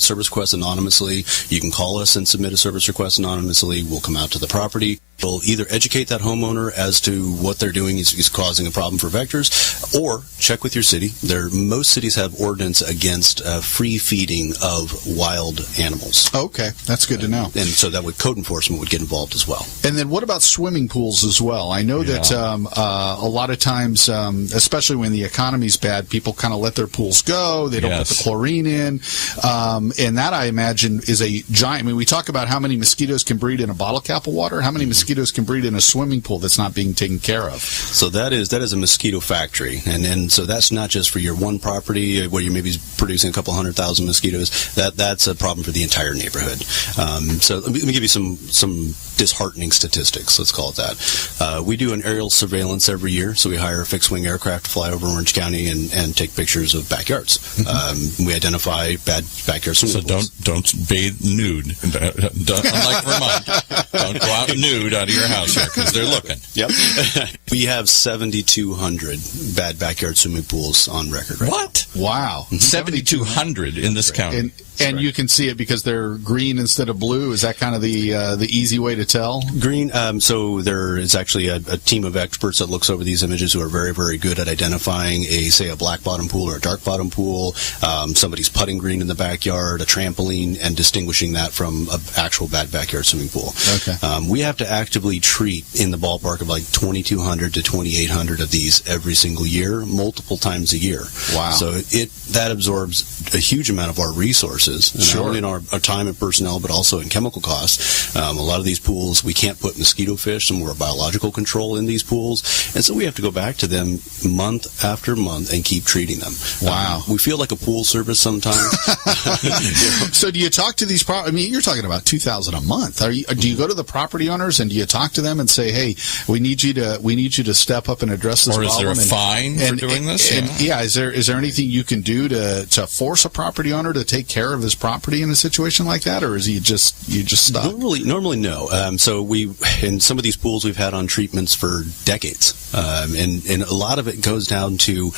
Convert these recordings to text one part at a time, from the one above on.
service request anonymously. You can call us and submit a service request anonymously. We'll come out to the property. We'll either educate that homeowner as to what they're doing is causing a problem for vectors, or check with your city. Most cities have ordinance against free feeding of wild animals. Okay, that's good to know. And so that code enforcement would get involved as well. And then what about swimming pools as well? I know that a lot of times, especially when the economy's bad, people kind of let their pools go. They don't put the chlorine in. And that, I imagine, is a giant. I mean, we talk about how many mosquitoes can breed in a bottle cap of water. How many mosquitoes can breed in a swimming pool that's not being taken care of? So that is a mosquito factory. And so that's not just for your one property where you're maybe producing a couple 100,000 mosquitoes. That's a problem for the entire neighborhood. So let me give you some disheartening statistics, let's call it that. We do an aerial surveillance every year, so we hire a fixed-wing aircraft to fly over Orange County and take pictures of backyards. We identify bad backyard swimming pools. So don't bathe nude. Unlike Vermont, don't go out nude out of your house here because they're looking. Yep. We have 7,200 bad backyard swimming pools on record. Right? What? Wow. 7,200 in this county. And you can see it because they're green instead of blue. Is that kind of the easy way to tell? Green. So there is actually a team of experts that looks over these images who are very, very good at identifying a black bottom pool or a dark bottom pool, somebody's putting green in the backyard, a trampoline, and distinguishing that from an actual bad backyard swimming pool. Okay. We have to actively treat in the ballpark of like 2,200 to 2,800 of these every single year, multiple times a year. Wow. So that absorbs a huge amount of our resources. And not only in our time and personnel, but also in chemical costs. A lot of these pools, we can't put mosquito fish, some more biological control in these pools, and so we have to go back to them month after month and keep treating them. Wow. We feel like a pool service sometimes. So do you talk to these you're talking about $2,000 a month. Do you go to the property owners and do you talk to them and say, hey, we need you to step up and address this problem? Or is there a fine for doing this? Is there anything you can do to force a property owner to take care of his property in a situation like that, or is you just stuck? Normally no. So in some of these pools we've had on treatments for decades, and a lot of it goes down to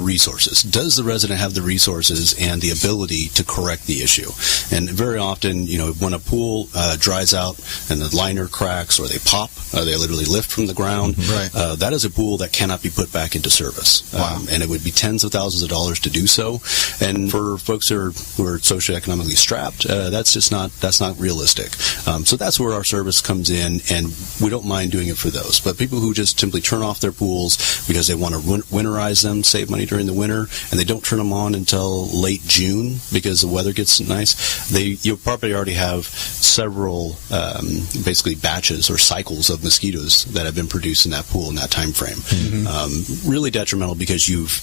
resources. Does the resident have the resources and the ability to correct the issue? And very often, when a pool dries out and the liner cracks or they pop, they literally lift from the ground. Right. That is a pool that cannot be put back into service. Wow. And it would be tens of thousands of dollars to do so. And for folks who are socioeconomically strapped, that's not realistic. So that's where our service comes in, and we don't mind doing it for those. But people who just simply turn off their pools because they want to winterize them, save money during the winter, and they don't turn them on until late June because the weather gets nice, you'll probably already have several basically batches or cycles of mosquitoes that have been produced in that pool in that time frame. Mm-hmm. Really detrimental because you've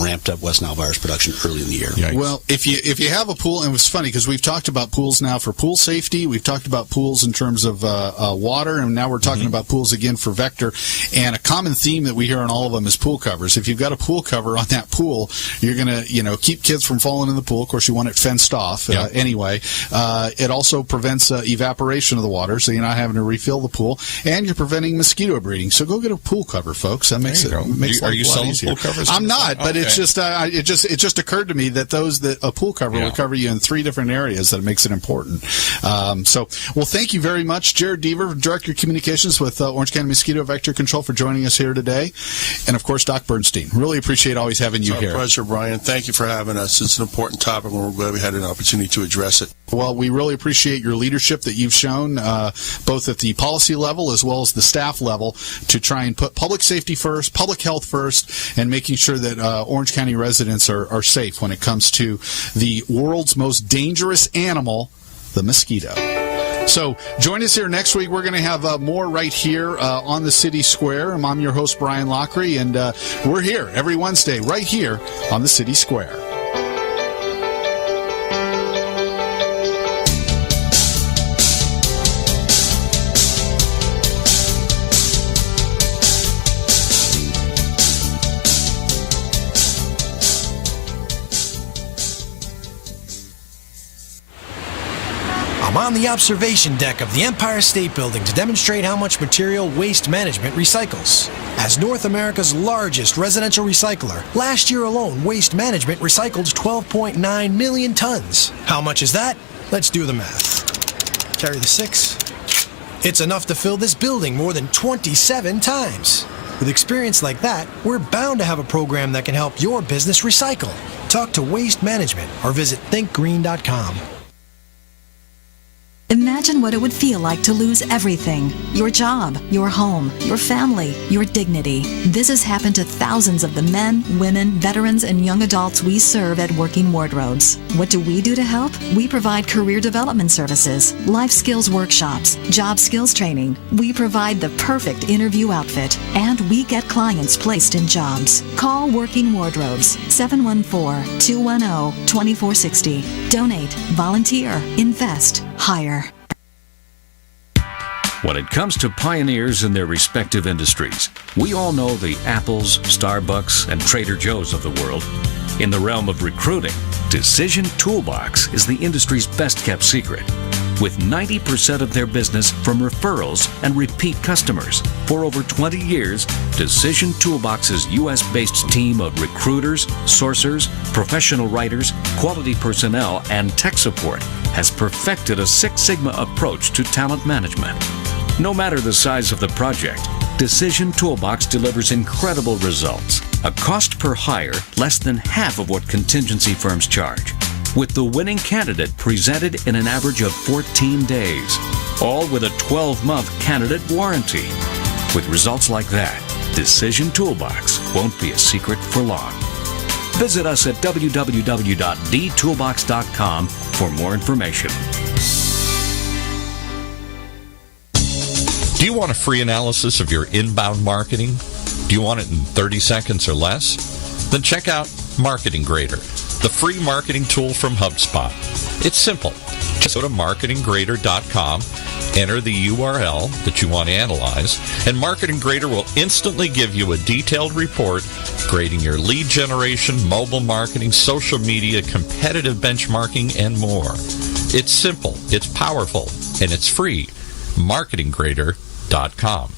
ramped up West Nile virus production early in the year. Yikes. Well, if you have a pool, and it's funny because we've talked about pools now for pool safety, we've talked about pools in terms of water, and now we're talking about pools again for vector. And a common theme that we hear on all of them is pool covers. If you've got a pool cover on that pool, you're going to keep kids from falling in the pool. Of course, you want it fenced off anyway. It also prevents evaporation of the water, so you're not having to refill the pool, and you're preventing mosquito breeding. So go get a pool cover, folks. That makes Are you selling easier. pool covers? I'm not, but it's just it just occurred to me that a pool cover will cover you in 3 different areas. That makes it important. Thank you very much, Jared Deaver, Director of Communications with Orange County Mosquito Vector Control, for joining us here today, and of course, Doc Bernstein. Really appreciate always having you here. It's our pleasure, Brian. Thank you for having us. It's an important topic, and we're glad we had an opportunity to address it. Well, we really appreciate your leadership that you've shown, both at the policy level as well as the staff level, to try and put public safety first, public health first, and making sure that Orange County residents are safe when it comes to the world's most dangerous animal, the mosquito. So join us here next week. We're going to have more right here on the City Square. I'm your host, Brian Lockery, and we're here every Wednesday right here on the City Square. I'm on the observation deck of the Empire State Building to demonstrate how much material Waste Management recycles. As North America's largest residential recycler, last year alone, Waste Management recycled 12.9 million tons. How much is that? Let's do the math. Carry the 6. It's enough to fill this building more than 27 times. With experience like that, we're bound to have a program that can help your business recycle. Talk to Waste Management or visit thinkgreen.com. Imagine what it would feel like to lose everything. Your job, your home, your family, your dignity. This has happened to thousands of the men, women, veterans, and young adults we serve at Working Wardrobes. What do we do to help? We provide career development services, life skills workshops, job skills training. We provide the perfect interview outfit, and we get clients placed in jobs. Call Working Wardrobes, 714-210-2460. Donate, volunteer, invest, hire. When it comes to pioneers in their respective industries, we all know the Apples, Starbucks, and Trader Joe's of the world. In the realm of recruiting, Decision Toolbox is the industry's best-kept secret. With 90% of their business from referrals and repeat customers. For over 20 years, Decision Toolbox's U.S.-based team of recruiters, sourcers, professional writers, quality personnel, and tech support has perfected a Six Sigma approach to talent management. No matter the size of the project, Decision Toolbox delivers incredible results. A cost per hire less than half of what contingency firms charge, with the winning candidate presented in an average of 14 days, all with a 12-month candidate warranty. With results like that, Decision Toolbox won't be a secret for long. Visit us at www.dtoolbox.com for more information. Do you want a free analysis of your inbound marketing? Do you want it in 30 seconds or less? Then check out Marketing Grader, the free marketing tool from HubSpot. It's simple. Just go to marketinggrader.com, enter the URL that you want to analyze, and Marketing Grader will instantly give you a detailed report grading your lead generation, mobile marketing, social media, competitive benchmarking, and more. It's simple, it's powerful, and it's free. marketinggrader.com.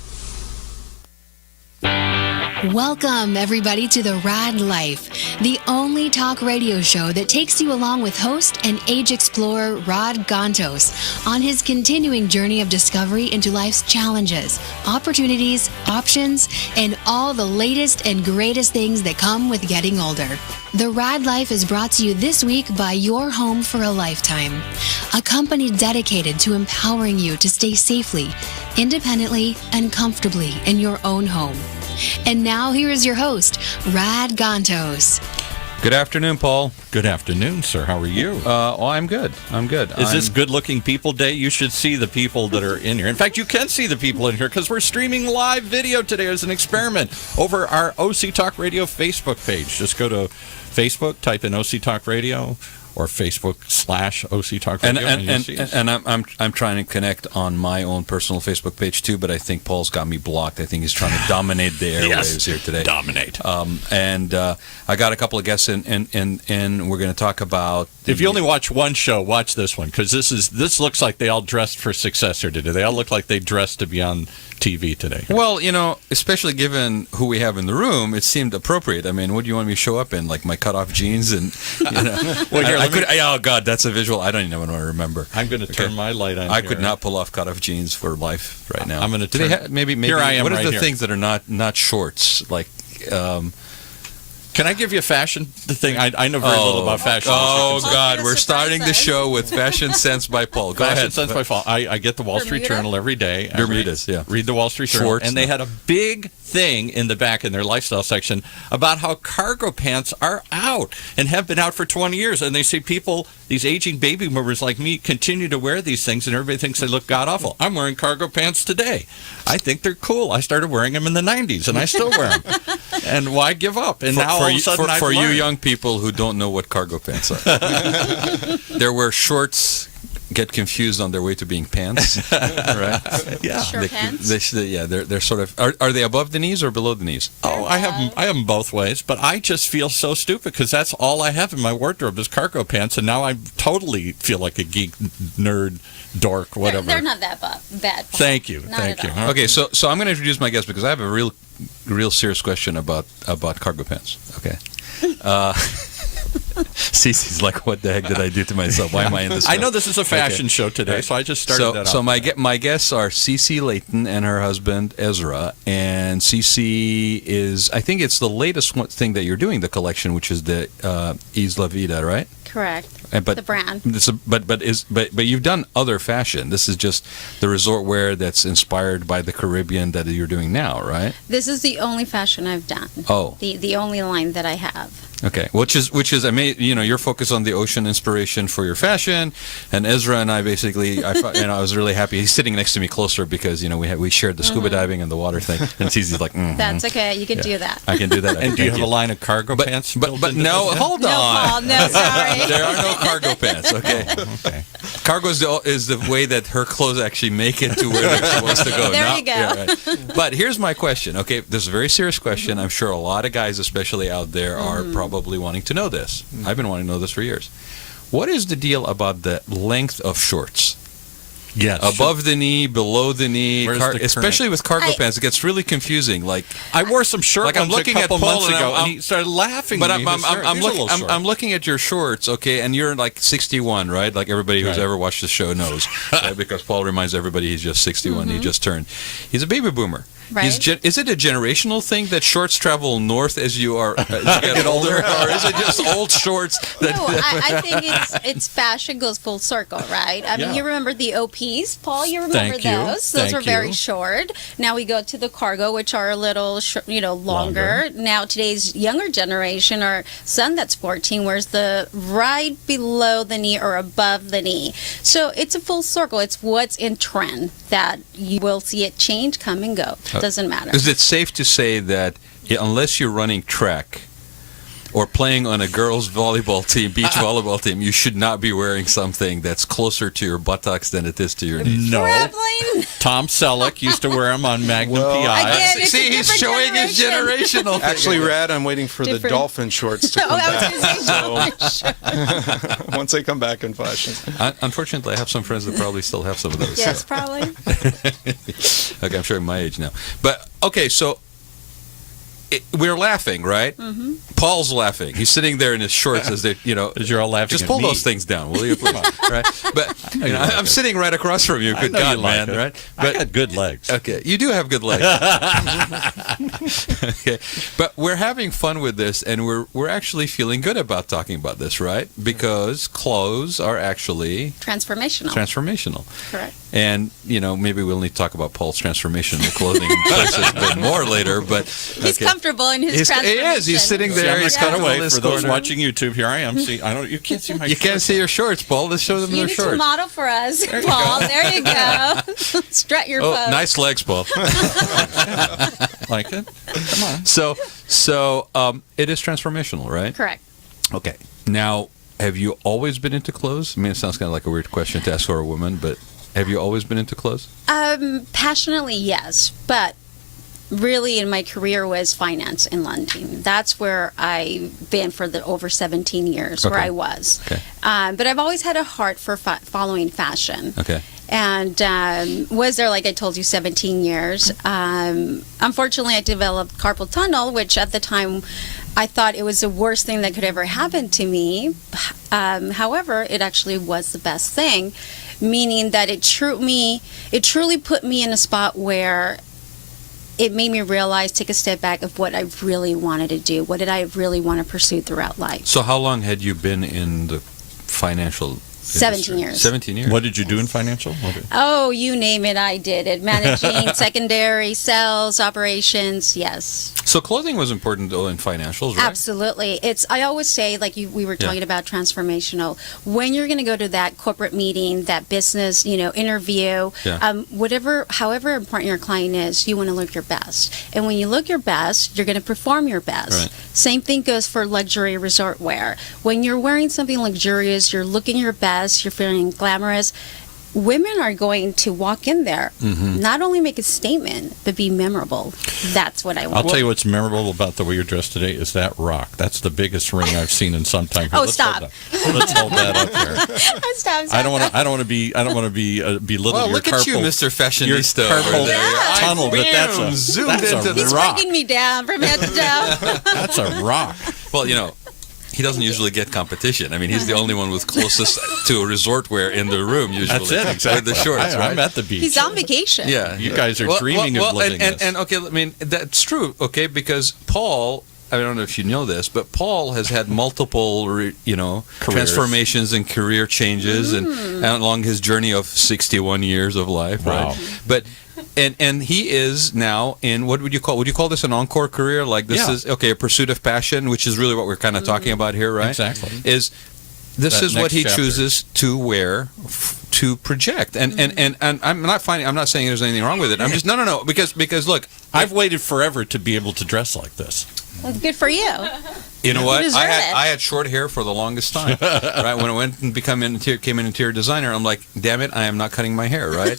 Welcome, everybody, to the Rad Life, the only talk radio show that takes you along with host and age explorer Rad Gantos on his continuing journey of discovery into life's challenges, opportunities, options, and all the latest and greatest things that come with getting older. The Rad Life is brought to you this week by Your Home for a Lifetime, a company dedicated to empowering you to stay safely, independently, and comfortably in your own home. And now here is your host, Rad Gantos. Good afternoon, Paul. Good afternoon, sir. How are you? I'm good. Is this Good-Looking People Day? You should see the people that are in here. In fact, you can see the people in here because we're streaming live video today as an experiment over our OC Talk Radio Facebook page. Just go to Facebook, type in OC Talk Radio, or Facebook/OC Talk Radio. And I'm trying to connect on my own personal Facebook page too, but I think Paul's got me blocked. I think he's trying to dominate the airwaves here today. Dominate. And I got a couple of guests and we're going to talk about. If you only watch one show, watch this one because this looks like they all dressed for success here today. They all look like they dressed to be on TV today. Well, especially given who we have in the room, it seemed appropriate. I mean, what do you want me to show up in? Like my cutoff jeans and well, oh God, that's a visual I don't even want to remember. I'm going to turn my light on. I could not pull off cutoff jeans for life right now. I'm going to turn. Maybe here I am. What are right the here. things that are not shorts like? Can I give you a fashion thing? I know very little about fashion. Oh, God. We're starting the show with Fashion Sense by Paul. Go Fashion ahead. Sense by Paul. I get the Wall Street Journal every day. Bermudas, yeah. Read the Wall Street Journal. Shorts, and they had a big thing in the back in their lifestyle section about how cargo pants are out and have been out for 20 years. And they say people, these aging baby boomers like me, continue to wear these things and everybody thinks they look god-awful. I'm wearing cargo pants today. I think they're cool. I started wearing them in the 90s and I still wear them. And why give up? And now all of a sudden I've for you learned. young people who don't know what cargo pants are. There were shorts get confused on their way to being pants, right? Yeah. Short pants? They're sort of. Are they above the knees or below the knees? Oh, I have them both ways, but I just feel so stupid because that's all I have in my wardrobe is cargo pants, and now I totally feel like a geek, nerd, dork, whatever. They're not that bad. Thank you. Not Thank at you. all. Okay, so I'm going to introduce my guest because I have a real serious question about cargo pants. Okay. Cece's like, what the heck did I do to myself? Why am I in this? I know this is a fashion show today, so I just started that off. So my guests are Cece Leighton and her husband Ezra, and Cece is, I think it's the latest thing that you're doing, the collection, which is the Isla Vida, right? Correct. But the brand. But you've done other fashion. This is just the resort wear that's inspired by the Caribbean that you're doing now, right? This is the only fashion I've done. Oh. The only line that I have. Okay, which is amazing. You know, you're focused on the ocean inspiration for your fashion, and Ezra and I basically, I was really happy. He's sitting next to me closer because we shared the scuba diving and the water thing, and Cece's like, That's okay. You can do that. I can do that. And do you have a line of cargo pants? But no, hold No, on. Paul. No, sorry. There are no cargo pants. Okay. Okay. Cargo is the way that her clothes actually make it to where they're supposed to go. There you go. Yeah, right. But here's my question. Okay, this is a very serious question. I'm sure a lot of guys, especially out there, are probably wanting to know this. I've been wanting to know this for years. What is the deal about the length of shorts? Yes. Above the knee, below the knee, especially with cargo pants, it gets really confusing. Like I wore some short like ones I'm looking a couple at Paul months and ago, and he started laughing. But at me. I'm looking at your shorts, okay, and you're like 61, right? Like everybody who's ever watched the show knows, right? Because Paul reminds everybody he's just 61. He just turned. He's a baby boomer. Right. Is it a generational thing that shorts travel north as you get older, or is it just old shorts? No, I think it's fashion goes full circle, right? I mean, you remember the OPs, Paul? You remember Thank you. those? Those Thank were very you. short. Now we go to the cargo, which are a little, longer. Now today's younger generation, our son that's 14, wears the right below the knee or above the knee. So it's a full circle. It's what's in trend that you will see it change, come and go. Doesn't matter. Is it safe to say that unless you're running track or playing on a girls' volleyball team, beach volleyball team, you should not be wearing something that's closer to your buttocks than it is to your knees? No. Traveling. Tom Selleck used to wear them on Magnum PI. Again, it's See, a he's different showing his generation. generational thing. Actually, Rad, I'm waiting for the dolphin shorts to come I was back. going to say Once they come back in fashion. Unfortunately, I have some friends that probably still have some of those. Yes, probably. Okay, I'm showing my age now. But, okay, so we're laughing, right? Mm-hmm. Paul's laughing. He's sitting there in his shorts as they, As you're all laughing just at pull me. those things down, will you, please? Right? But I'm sitting right across from you. Good God, man, right? I got good legs. Okay, you do have good legs. Okay, but we're having fun with this, and we're actually feeling good about talking about this, right? Because clothes are actually transformational. Correct. And maybe we'll need to talk about Paul's transformational clothing choices a bit more later. But He's comfortable in his transformation. He is. He's sitting See, there. I'm He's cut comfortable away in this for those corner. watching YouTube. Here I am. See, you can't see my. You can't shorts. see your shorts, Paul. Let's show them You their need to shorts. model for us, Paul. There you go. Strut your pose. Nice legs, Paul. Like it? Come on. So it is transformational, right? Correct. Okay. Now, have you always been into clothes? I mean, it sounds kind of like a weird question to ask for a woman, but have you always been into clothes? Passionately, yes, but really in my career was finance in London. That's where I've been for the over 17 years, where I was. Okay. But I've always had a heart for following fashion. Okay. And was there, like I told you, 17 years. Unfortunately, I developed carpal tunnel, which at the time I thought it was the worst thing that could ever happen to me. However, it actually was the best thing, meaning that it truly put me in a spot where it made me realize, take a step back of what I really wanted to do. What did I really want to pursue throughout life? So how long had you been in the financial 17 years. 17 years. What did you do in financial? Oh, you name it, I did it. Managing secondary sales, operations, yes. So clothing was important though in financials, right? Absolutely. I always say, like we were talking about transformational, when you're going to go to that corporate meeting, that business, interview, however important your client is, you want to look your best. And when you look your best, you're going to perform your best. Right. Same thing goes for luxury resort wear. When you're wearing something luxurious, you're looking your best, you're feeling glamorous. Women are going to walk in there, not only make a statement, but be memorable. That's what I want. I'll tell you what's memorable about the way you're dressed today is that rock. That's the biggest ring I've seen in some time. Oh, stop! Let's hold that up there. Stop. I don't want to be belittle well, your look carpal, at you, Mr. Fashionista. Your carpal tunnel, but Zoomed into He's breaking me down from head to toe. That's a rock. Well, he doesn't usually get competition. I mean, he's the only one with closest to resort wear in the room usually. That's it, exactly. With the shorts, right? I'm at the beach. He's on vacation. Yeah, you guys are dreaming of living this. And okay, I mean that's true. Okay, because Paul, I don't know if you know this, but Paul has had multiple, transformations and career changes, and along his journey of 61 years of life, wow. Right? But. And he is now in, what would you call this an encore career? Like this is, a pursuit of passion, which is really what we're kind of talking about here, right? Exactly. This is what he chooses to wear to project. And I'm not saying there's anything wrong with it. I'm just, no, because look, I've waited forever to be able to dress like this. Well, good for you. You know what? I had short hair for the longest time. Right when I went and became an interior designer, I'm like, damn it, I am not cutting my hair. Right?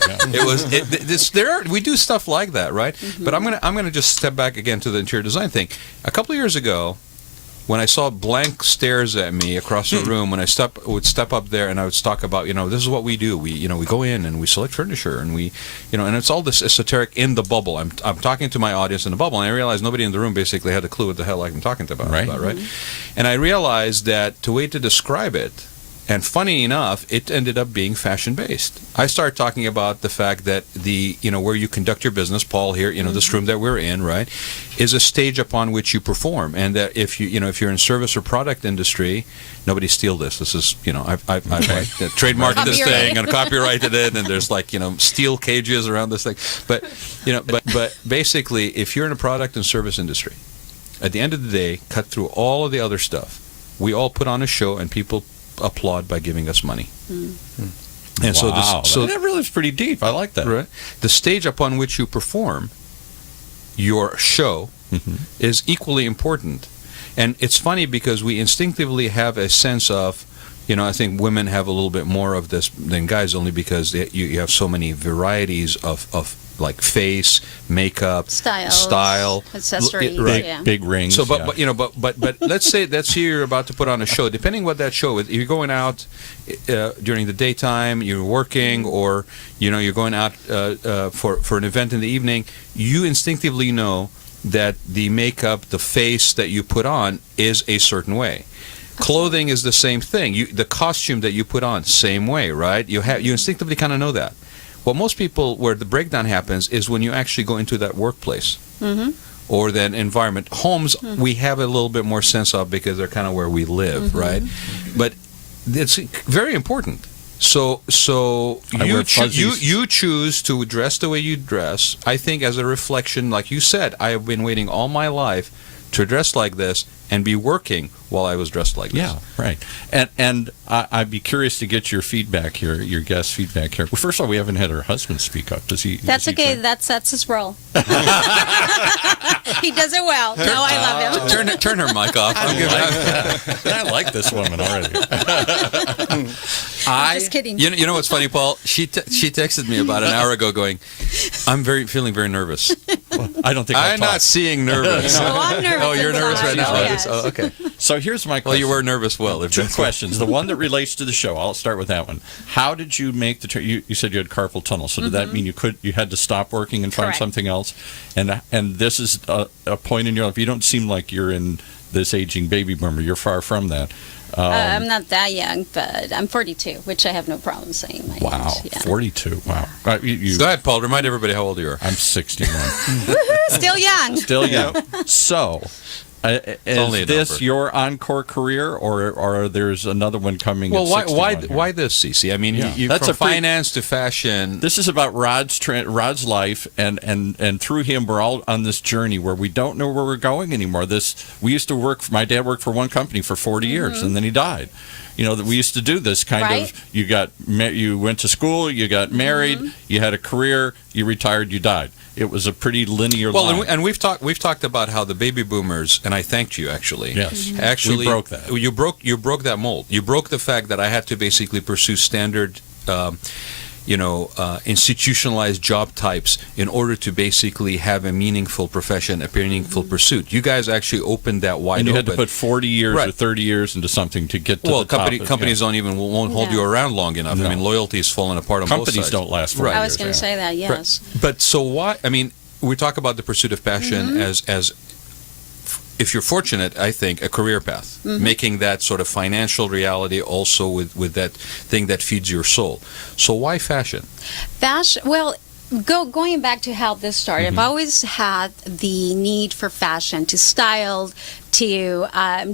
We do stuff like that, right? But I'm gonna just step back again to the interior design thing. A couple of years ago, when I saw blank stares at me across the room, when I would step up there and I would talk about, this is what we do. We go in and we select furniture and we, and it's all this esoteric in the bubble. I'm talking to my audience in the bubble, and I realized nobody in the room basically had a clue what the hell I'm talking about. Right? And I realized that the way to describe it, and funny enough, it ended up being fashion-based. I started talking about the fact that where you conduct your business, Paul here, this room that we're in, right, is a stage upon which you perform, and that if you're in service or product industry, nobody steal this. This is, I've trademarked this thing and copyrighted it, and there's steel cages around this thing. But basically, if you're in a product and service industry, at the end of the day, cut through all of the other stuff, we all put on a show, and people applaud by giving us money. And wow, so that really is pretty deep. I like that. Right. The stage upon which you perform your show is equally important. And it's funny because we instinctively have a sense of, I think women have a little bit more of this than guys, only because you have so many varieties of like face, makeup, style, accessories, big rings. So, but let's say you're about to put on a show. Depending what that show is, you're going out during the daytime, you're working, or you're going out for an event in the evening. You instinctively know that the makeup, the face that you put on is a certain way. Clothing is the same thing. The costume that you put on, same way, right? You instinctively kind of know that. What most people, where the breakdown happens, is when you actually go into that workplace or that environment. Homes, we have a little bit more sense of because they're kind of where we live, right? But it's very important. So you choose to dress the way you dress, I think, as a reflection, like you said, I have been waiting all my life to dress like this and be working while I was dressed like this. Yeah, right. And I'd be curious to get your feedback here, your guest feedback here. Well, first of all, we haven't had her husband speak up. Does he? That's okay. That's his role. He does it well. No, I love him. Turn her mic off. I like this woman already. I'm just kidding. You know what's funny, Paul? She texted me about an hour ago going, I'm feeling very nervous. Well, I don't think I'm not seeing nervous. Oh, I'm nervous. Oh, you're nervous right now? Yes. Oh, okay. So here's my question. Well, you were nervous. Well, two questions. The one that relates to the show. I'll start with that one. How did you make the you said you had carpal tunnel. So did that mean you had to stop working and find Correct. something else? And this is a point in your life. You don't seem like you're in this aging baby boomer. You're far from that. I'm not that young, but I'm 42, which I have no problem saying my age. Yeah. 42. Wow. Go ahead, Paul. Remind everybody how old you are. I'm 61. Still young. Still young. So, only a Is this number. your encore career, or there's another one coming? Well, at 61 here? why this, Cece? I mean, you That's from a pretty- finance to fashion. This is about Rod's life, and through him, we're all on this journey where we don't know where we're going anymore. We used to work. My dad worked for one company for 40 years, and then he died. You know, that we used to do this kind Right. of. You went to school, you got married, you had a career, you retired, you died. It was a pretty linear line. Well, and we've talked about how the baby boomers, and I thanked you actually. Yes. Actually, We broke that. You broke that mold. You broke the fact that I had to basically pursue standard, institutionalized job types in order to basically have a meaningful profession, a meaningful pursuit. You guys actually opened that wide and you open. had to put 40 years Right. or 30 years into something to get to Well, the top. companies won't hold you around long enough. No. I mean, loyalty is falling apart on both Companies sides. don't last 40 Right. I was going to say that, yes. Right. But so why? I mean, we talk about the pursuit of passion as if you're fortunate, I think, a career path, making that sort of financial reality also with that thing that feeds your soul. So why fashion? Fashion, well, going back to how this started, I've always had the need for fashion, to style, to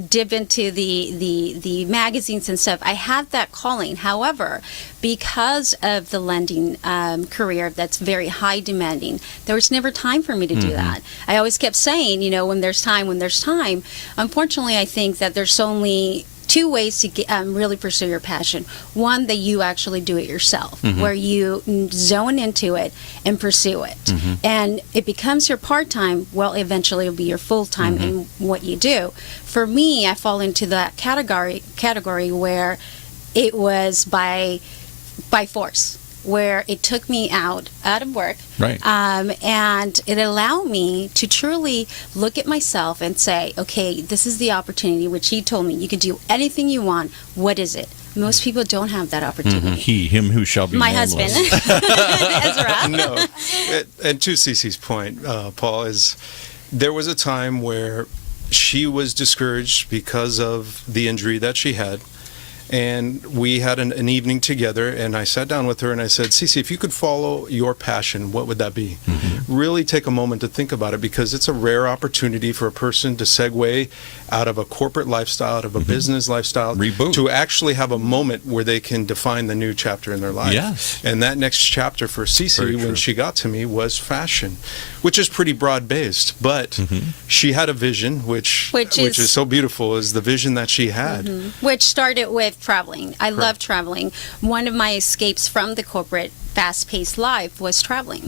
dip into the magazines and stuff. I had that calling. However, because of the lending career that's very high demanding, there was never time for me to do that. I always kept saying, when there's time, when there's time. Unfortunately, I think that there's only two ways to really pursue your passion. One, that you actually do it yourself, where you zone into it and pursue it. And it becomes your part-time, well, eventually it'll be your full-time in what you do. For me, I fall into that category where it was by force, where it took me out of work, Right. and it allowed me to truly look at myself and say, okay, this is the opportunity, which he told me, you can do anything you want. What is it? Most people don't have that opportunity. Him who shall be My nameless. husband, Ezra. No. And to Cece's point, Paul, is there was a time where she was discouraged because of the injury that she had. And we had an evening together, and I sat down with her and I said, Cece, if you could follow your passion, what would that be? Really take a moment to think about it, because it's a rare opportunity for a person to segue out of a corporate lifestyle, out of a business lifestyle, Reboot. to actually have a moment where they can define the new chapter in their life. Yes. And that next chapter for Cece, Very when true. she got to me, was fashion, which is pretty broad-based. But she had a vision, which is so beautiful, is the vision that she had. Which started with traveling. I love traveling. One of my escapes from the corporate fast-paced life was traveling,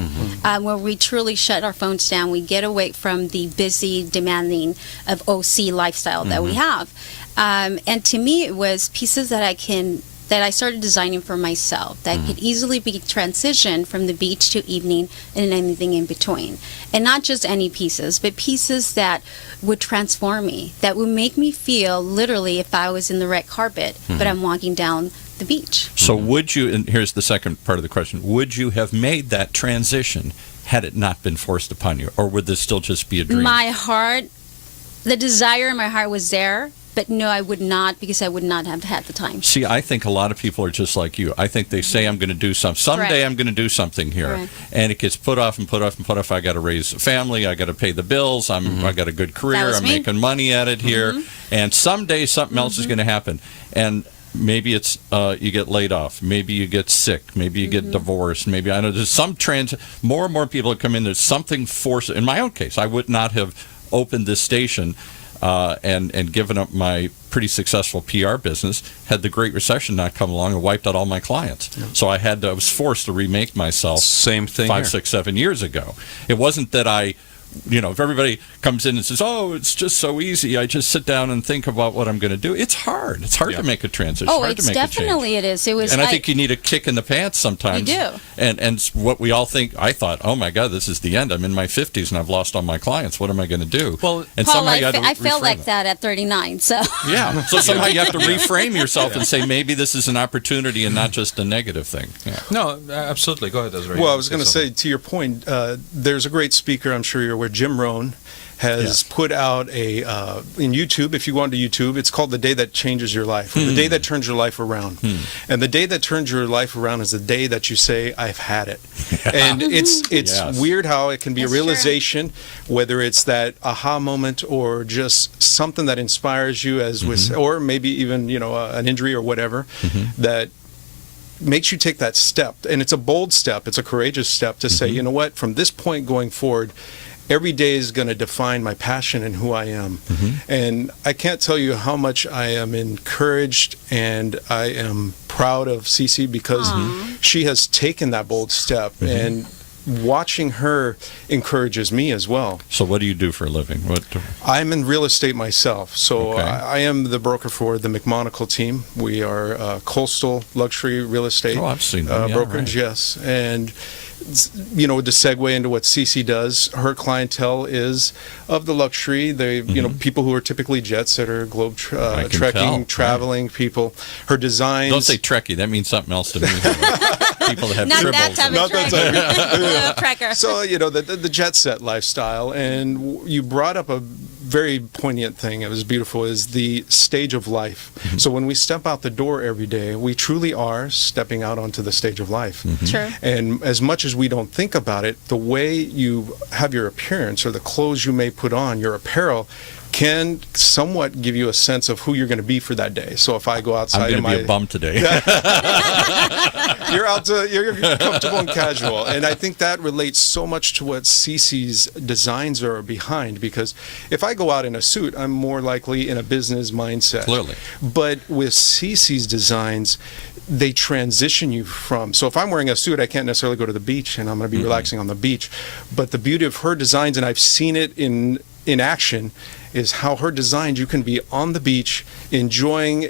where we truly shut our phones down. We get away from the busy, demanding of OC lifestyle that we have. And to me, it was pieces that I started designing for myself that could easily be transitioned from the beach to evening and anything in between. And not just any pieces, but pieces that would transform me, that would make me feel literally if I was in the red carpet, but I'm walking down the beach. So would you, and here's the second part of the question, would you have made that transition had it not been forced upon you? Or would this still just be a dream? My heart, the desire in my heart was there, but no, I would not, because I would not have had the time. See, I think a lot of people are just like you. I think they say, I'm going to do something. Someday Correct. I'm going to do something here. Correct. And it gets put off and put off and put off. I got to raise a family. I got to pay the bills. I got a good career. was I'm me. making money at it here. And someday something else is going to happen. And maybe it's you get laid off. Maybe you get sick. Maybe you get divorced. Maybe, I know, there's some more and more people that come in. There's something forced. In my own case, I would not have opened this station and given up my pretty successful PR business had the Great Recession not come along and wiped out all my clients. So I was forced to remake myself. Same thing 5, here. 6, 7 years ago. It wasn't that if everybody comes in and says, oh, it's just so easy, I just sit down and think about what I'm going to do. It's hard. It's hard to make a transition. Oh, hard it's to make definitely a change. it is. It was. And I think you need a kick in the pants sometimes. You do. And what we all think, I thought, oh my God, this is the end. I'm in my 50s and I've lost all my clients. What am I going to do? Well, and Paul, somehow you had to I felt reframe like it. that at 39. So. Yeah. So somehow you have to reframe yourself and say maybe this is an opportunity and not just a negative thing. Yeah. No, absolutely. Go ahead, Ezra. Well, I was going to say, to your point, there's a great speaker, I'm sure you're aware, Jim Rohn, has put out a in YouTube. If you go onto YouTube, it's called "The Day That Changes Your Life," or "The Day That Turns Your Life Around." And the day that turns your life around is the day that you say, "I've had it." And it's weird how it can be a realization, whether it's that aha moment or just something that inspires you, as with, or maybe even an injury or whatever that makes you take that step. And it's a bold step. It's a courageous step to say, you know what, from this point going forward, every day is going to define my passion and who I am. And I can't tell you how much I am encouraged and I am proud of Cece, because she has taken that bold step, and watching her encourages me as well. So what do you do for a living? I'm in real estate myself. So I am the broker for the McMonagle team. We are coastal luxury real estate I've seen them. brokerage, yes. And to segue into what Cece does, her clientele is of the luxury. They, people who are typically jet setter, globe trekking, traveling people. Her designs. Don't say trekkie. That means something else to me. People that have Not tribbles. that type of trekker. So, the jet set lifestyle. And you brought up a very poignant thing. It was beautiful, is the stage of life. So when we step out the door every day, we truly are stepping out onto the stage of life. True. And as much as we don't think about it, the way you have your appearance or the clothes you may put on, your apparel, can somewhat give you a sense of who you're going to be for that day. So if I go outside, I'm going to be a bum today. You're comfortable and casual, and I think that relates so much to what Cece's designs are behind. Because if I go out in a suit, I'm more likely in a business mindset. Clearly, but with Cece's designs, they transition you from. So if I'm wearing a suit, I can't necessarily go to the beach, and I'm going to be relaxing on the beach. But the beauty of her designs, and I've seen it in action, is how her designs, you can be on the beach enjoying,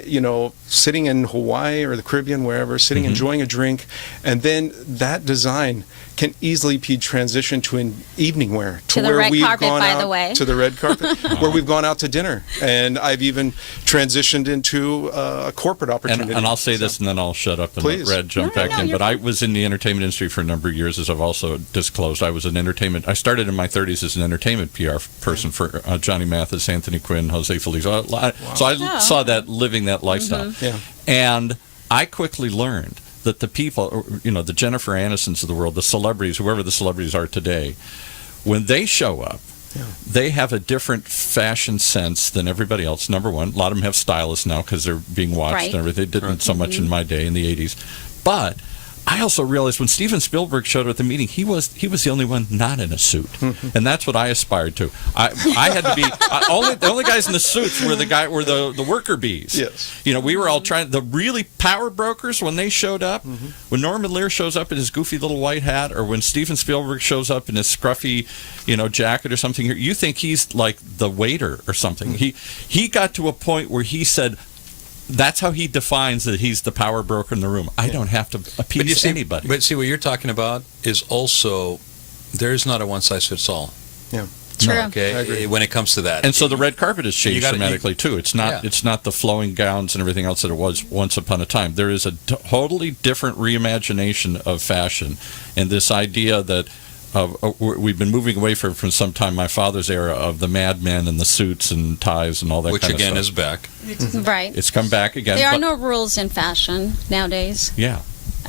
sitting in Hawaii or the Caribbean, wherever, sitting enjoying a drink, and then that design can easily be transitioned to an evening wear, to the red carpet, by the way. To the red carpet, where we've gone out to dinner, and I've even transitioned into a corporate opportunity. And I'll say this, and then I'll shut up and Please. let Red jump back in. But I was in the entertainment industry for a number of years, as I've also disclosed. I started in my 30s as an entertainment PR person for Johnny Mathis, Anthony Quinn, Jose Feliz. So I saw that, living that lifestyle. And I quickly learned that the people, the Jennifer Aniston's of the world, the celebrities, whoever the celebrities are today, when they show up, they have a different fashion sense than everybody else. Number one, a lot of them have stylists now because they're being watched and everything. They didn't so much in my day, in the 80s. But I also realized when Steven Spielberg showed up at the meeting, he was the only one not in a suit, and that's what I aspired to. I had to be the only guys in the suits were the worker bees. Yes, we were all trying. The really power brokers, when they showed up, when Norman Lear shows up in his goofy little white hat, or when Steven Spielberg shows up in his scruffy, jacket or something, you think he's like the waiter or something. He got to a point where he said, that's how he defines that he's the power broker in the room. I don't have to appease anybody. But see, what you're talking about is also, there is not a one-size-fits-all. Yeah. True. Okay, when it comes to that. And so the red carpet has changed dramatically, too. It's not the flowing gowns and everything else that it was once upon a time. There is a totally different reimagination of fashion, and this idea that we've been moving away from some time, my father's era, of the madmen and the suits and ties and all that which kind of stuff. Which again is back. Right. It's come back again. There are no rules in fashion nowadays. Yeah.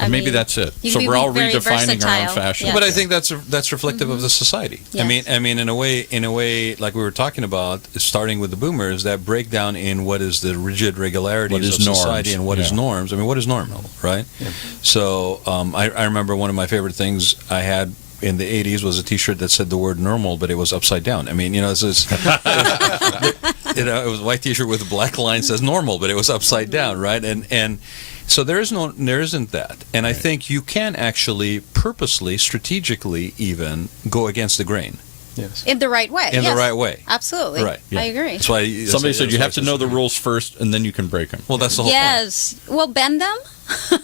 Maybe that's it. So we're all redefining our own fashion. Yes. But I think that's reflective of the society. Yes. I mean, in a way, like we were talking about, starting with the boomers, that breakdown in what is the rigid regularities of society and what is norms. I mean, what is normal, right? Yeah. So I remember one of my favorite things I had in the 80s was a T-shirt that said the word normal, but it was upside down. I mean, it was a white T-shirt with a black line says normal, but it was upside down, right? And so there isn't that. And I think you can actually purposely, strategically even go against the grain. Yes. In the right way. In the right way. Absolutely. Right. I agree. That's why somebody said you have to know the rules first, and then you can break them. Well, that's the whole point. Well, bend them.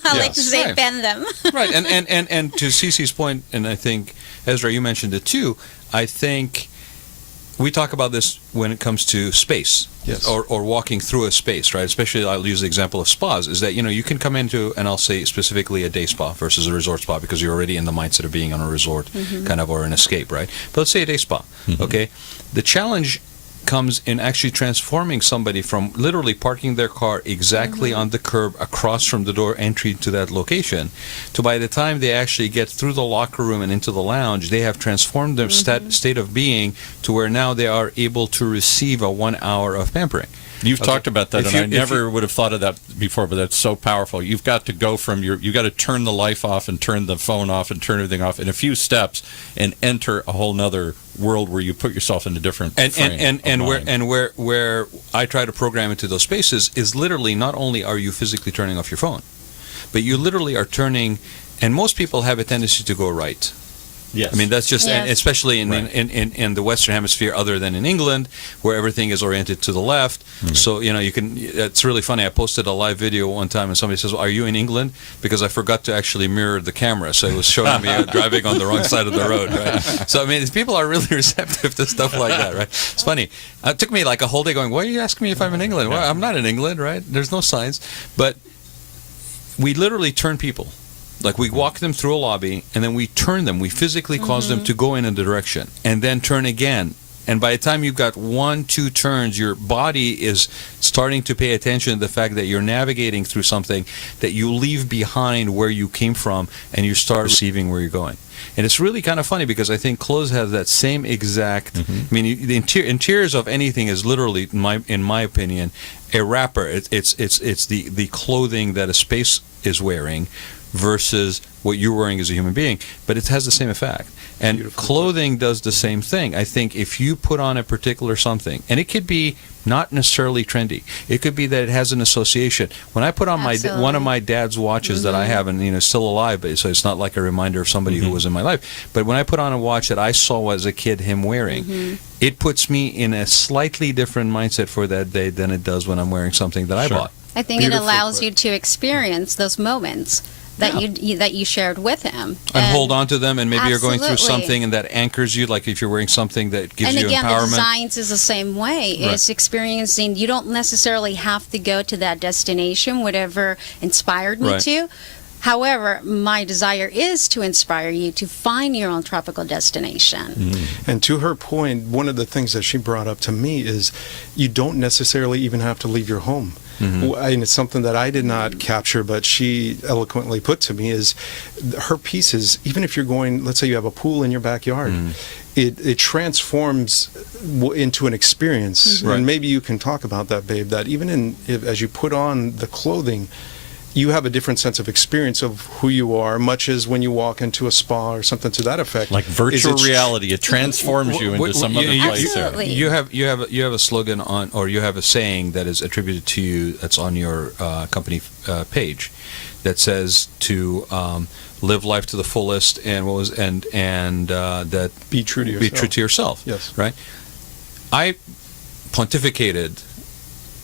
I like to say bend them. Right. And to Cece's point, and I think, Ezra, you mentioned it too, I think we talk about this when it comes to space, Yes. or walking through a space, right? Especially, I'll use the example of spas, is that, you can come into, and I'll say specifically a day spa versus a resort spa, because you're already in the mindset of being on a resort, kind of, or an escape, right? But let's say a day spa, okay? The challenge comes in actually transforming somebody from literally parking their car exactly on the curb across from the door entry to that location, to by the time they actually get through the locker room and into the lounge, they have transformed their state of being to where now they are able to receive a 1 hour of pampering. You've talked about that, If and you- I if you- never would have thought of that before, but that's so powerful. You've got to go from you got to turn the life off and turn the phone off and turn everything off in a few steps and enter a whole nother world where you put yourself in a different frame of mind. Where I try to program into those spaces is literally not only are you physically turning off your phone, but you literally are turning, and most people have a tendency to go right. Yes. I mean, that's just, Yes. especially in the Western Hemisphere, other than in England, where everything is oriented to the left. So, you can, it's really funny. I posted a live video one time, and somebody says, well, are you in England? Because I forgot to actually mirror the camera. So it was showing me driving on the wrong side of the road, right? So, I mean, people are really receptive to stuff like that, right? It's funny. It took me like a whole day going, why are you asking me if I'm in England? Well, I'm not in England, right? There's no signs. But we literally turn people. Like, we walk them through a lobby, and then we turn them. We physically cause them to go in a direction, and then turn again. And by the time you've got 1-2 turns, your body is starting to pay attention to the fact that you're navigating through something that you leave behind where you came from, and you start receiving where you're going. And it's really kind of funny, because I think clothes have that same exact. I mean, the interiors of anything is literally, in my opinion, a wrapper. It's the clothing that a space is wearing versus what you're wearing as a human being, but it has the same effect. And clothing does the same thing. I think if you put on a particular something, and it could be not necessarily trendy, it could be that it has an association. When I put on one of my dad's watches that I have, and still alive, but so it's not like a reminder of somebody who was in my life, but when I put on a watch that I saw as a kid him wearing, it puts me in a slightly different mindset for that day than it does when I'm wearing something that I bought. I think it allows you to experience those moments that you shared with him, and hold on to them, and maybe you're going through Absolutely. something and that anchors you, like if you're wearing something that gives and you again, empowerment. the designs is the same way. It's experiencing. You don't necessarily have to go to that destination, whatever inspired me to. However, my desire is to inspire you to find your own tropical destination. And to her point, one of the things that she brought up to me is you don't necessarily even have to leave your home. And it's something that I did not capture, but she eloquently put to me, is her pieces, even if you're going, let's say you have a pool in your backyard, it transforms into an experience. And maybe you can talk about that, babe, that even as you put on the clothing, you have a different sense of experience of who you are, much as when you walk into a spa or something to that effect. Like virtual reality, it transforms you into some other place. Absolutely. You have a slogan on, or you have a saying that is attributed to you that's on your company page that says to live life to the fullest, and that be true to yourself. Be true to yourself. Yes. Right. I pontificated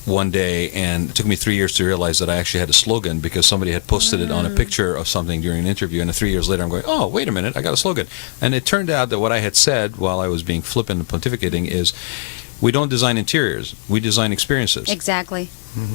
one day, and it took me 3 years to realize that I actually had a slogan, because somebody had posted it on a picture of something during an interview, and 3 years later I'm going, oh, wait a minute, I got a slogan. And it turned out that what I had said while I was being flippant and pontificating is, we don't design interiors, we design experiences. Exactly.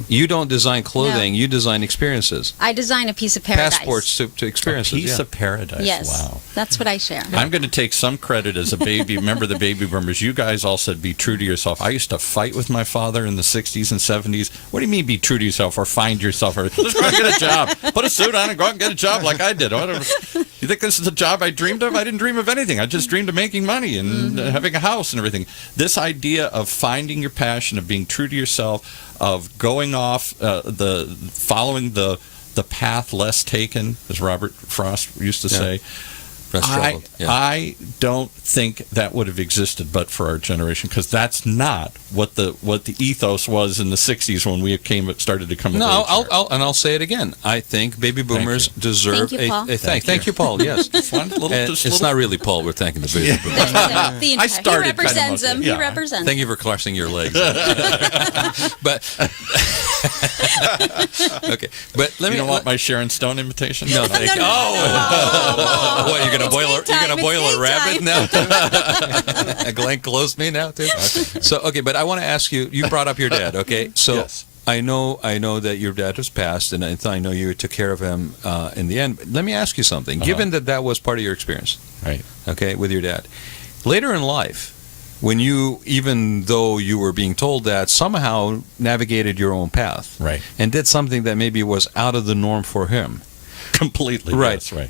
You don't design clothing, you design experiences. I design a piece of paradise. Passports to experiences. A piece of paradise. Yes. Wow. That's what I share. I'm going to take some credit as a baby. Remember the baby boomers? You guys all said be true to yourself. I used to fight with my father in the 60s and 70s. What do you mean be true to yourself or find yourself? Or let's go out and get a job. Put a suit on and go out and get a job like I did. You think this is a job I dreamed of? I didn't dream of anything. I just dreamed of making money and having a house and everything. This idea of finding your passion, of being true to yourself, of going off following the path less taken, as Robert Frost used to say. I don't think that would have existed but for our generation, because that's not what the ethos was in the 60s when we started to come of age. I'll say it again. I think baby boomers deserve a thank. Thank you, Paul. Yes. It's not really Paul. We're thanking the baby boomers. I started. He represents him. He represents. Thank you for crossing your legs. But Okay, but let me. You don't want my Sharon Stone invitation? No, thank you. Oh, what, you're gonna boil a rabbit now? Glenn closed me now too. Okay. So but I want to ask you. You brought up your dad. Okay, so. Yes. I know that your dad was passed, and I know you took care of him in the end. Let me ask you something. Given that was part of your experience, right? Okay, with your dad, later in life, when you, even though you were being told that, somehow navigated your own path, right, and did something that maybe was out of the norm for him, completely, right? Yes, right.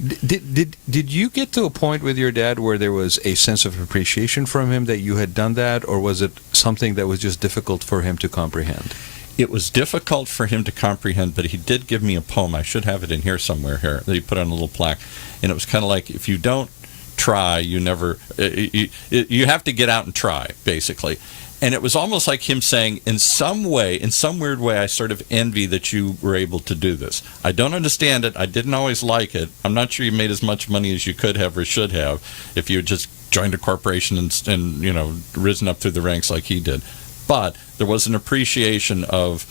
Did you get to a point with your dad where there was a sense of appreciation from him that you had done that, or was it something that was just difficult for him to comprehend? It was difficult for him to comprehend, but he did give me a poem. I should have it in here somewhere that he put on a little plaque. And it was kind of like, if you don't try, you never, you have to get out and try, basically. And it was almost like him saying, in some way, in some weird way, I sort of envy that you were able to do this. I don't understand it. I didn't always like it. I'm not sure you made as much money as you could have or should have if you had just joined a corporation and risen up through the ranks like he did. But there was an appreciation of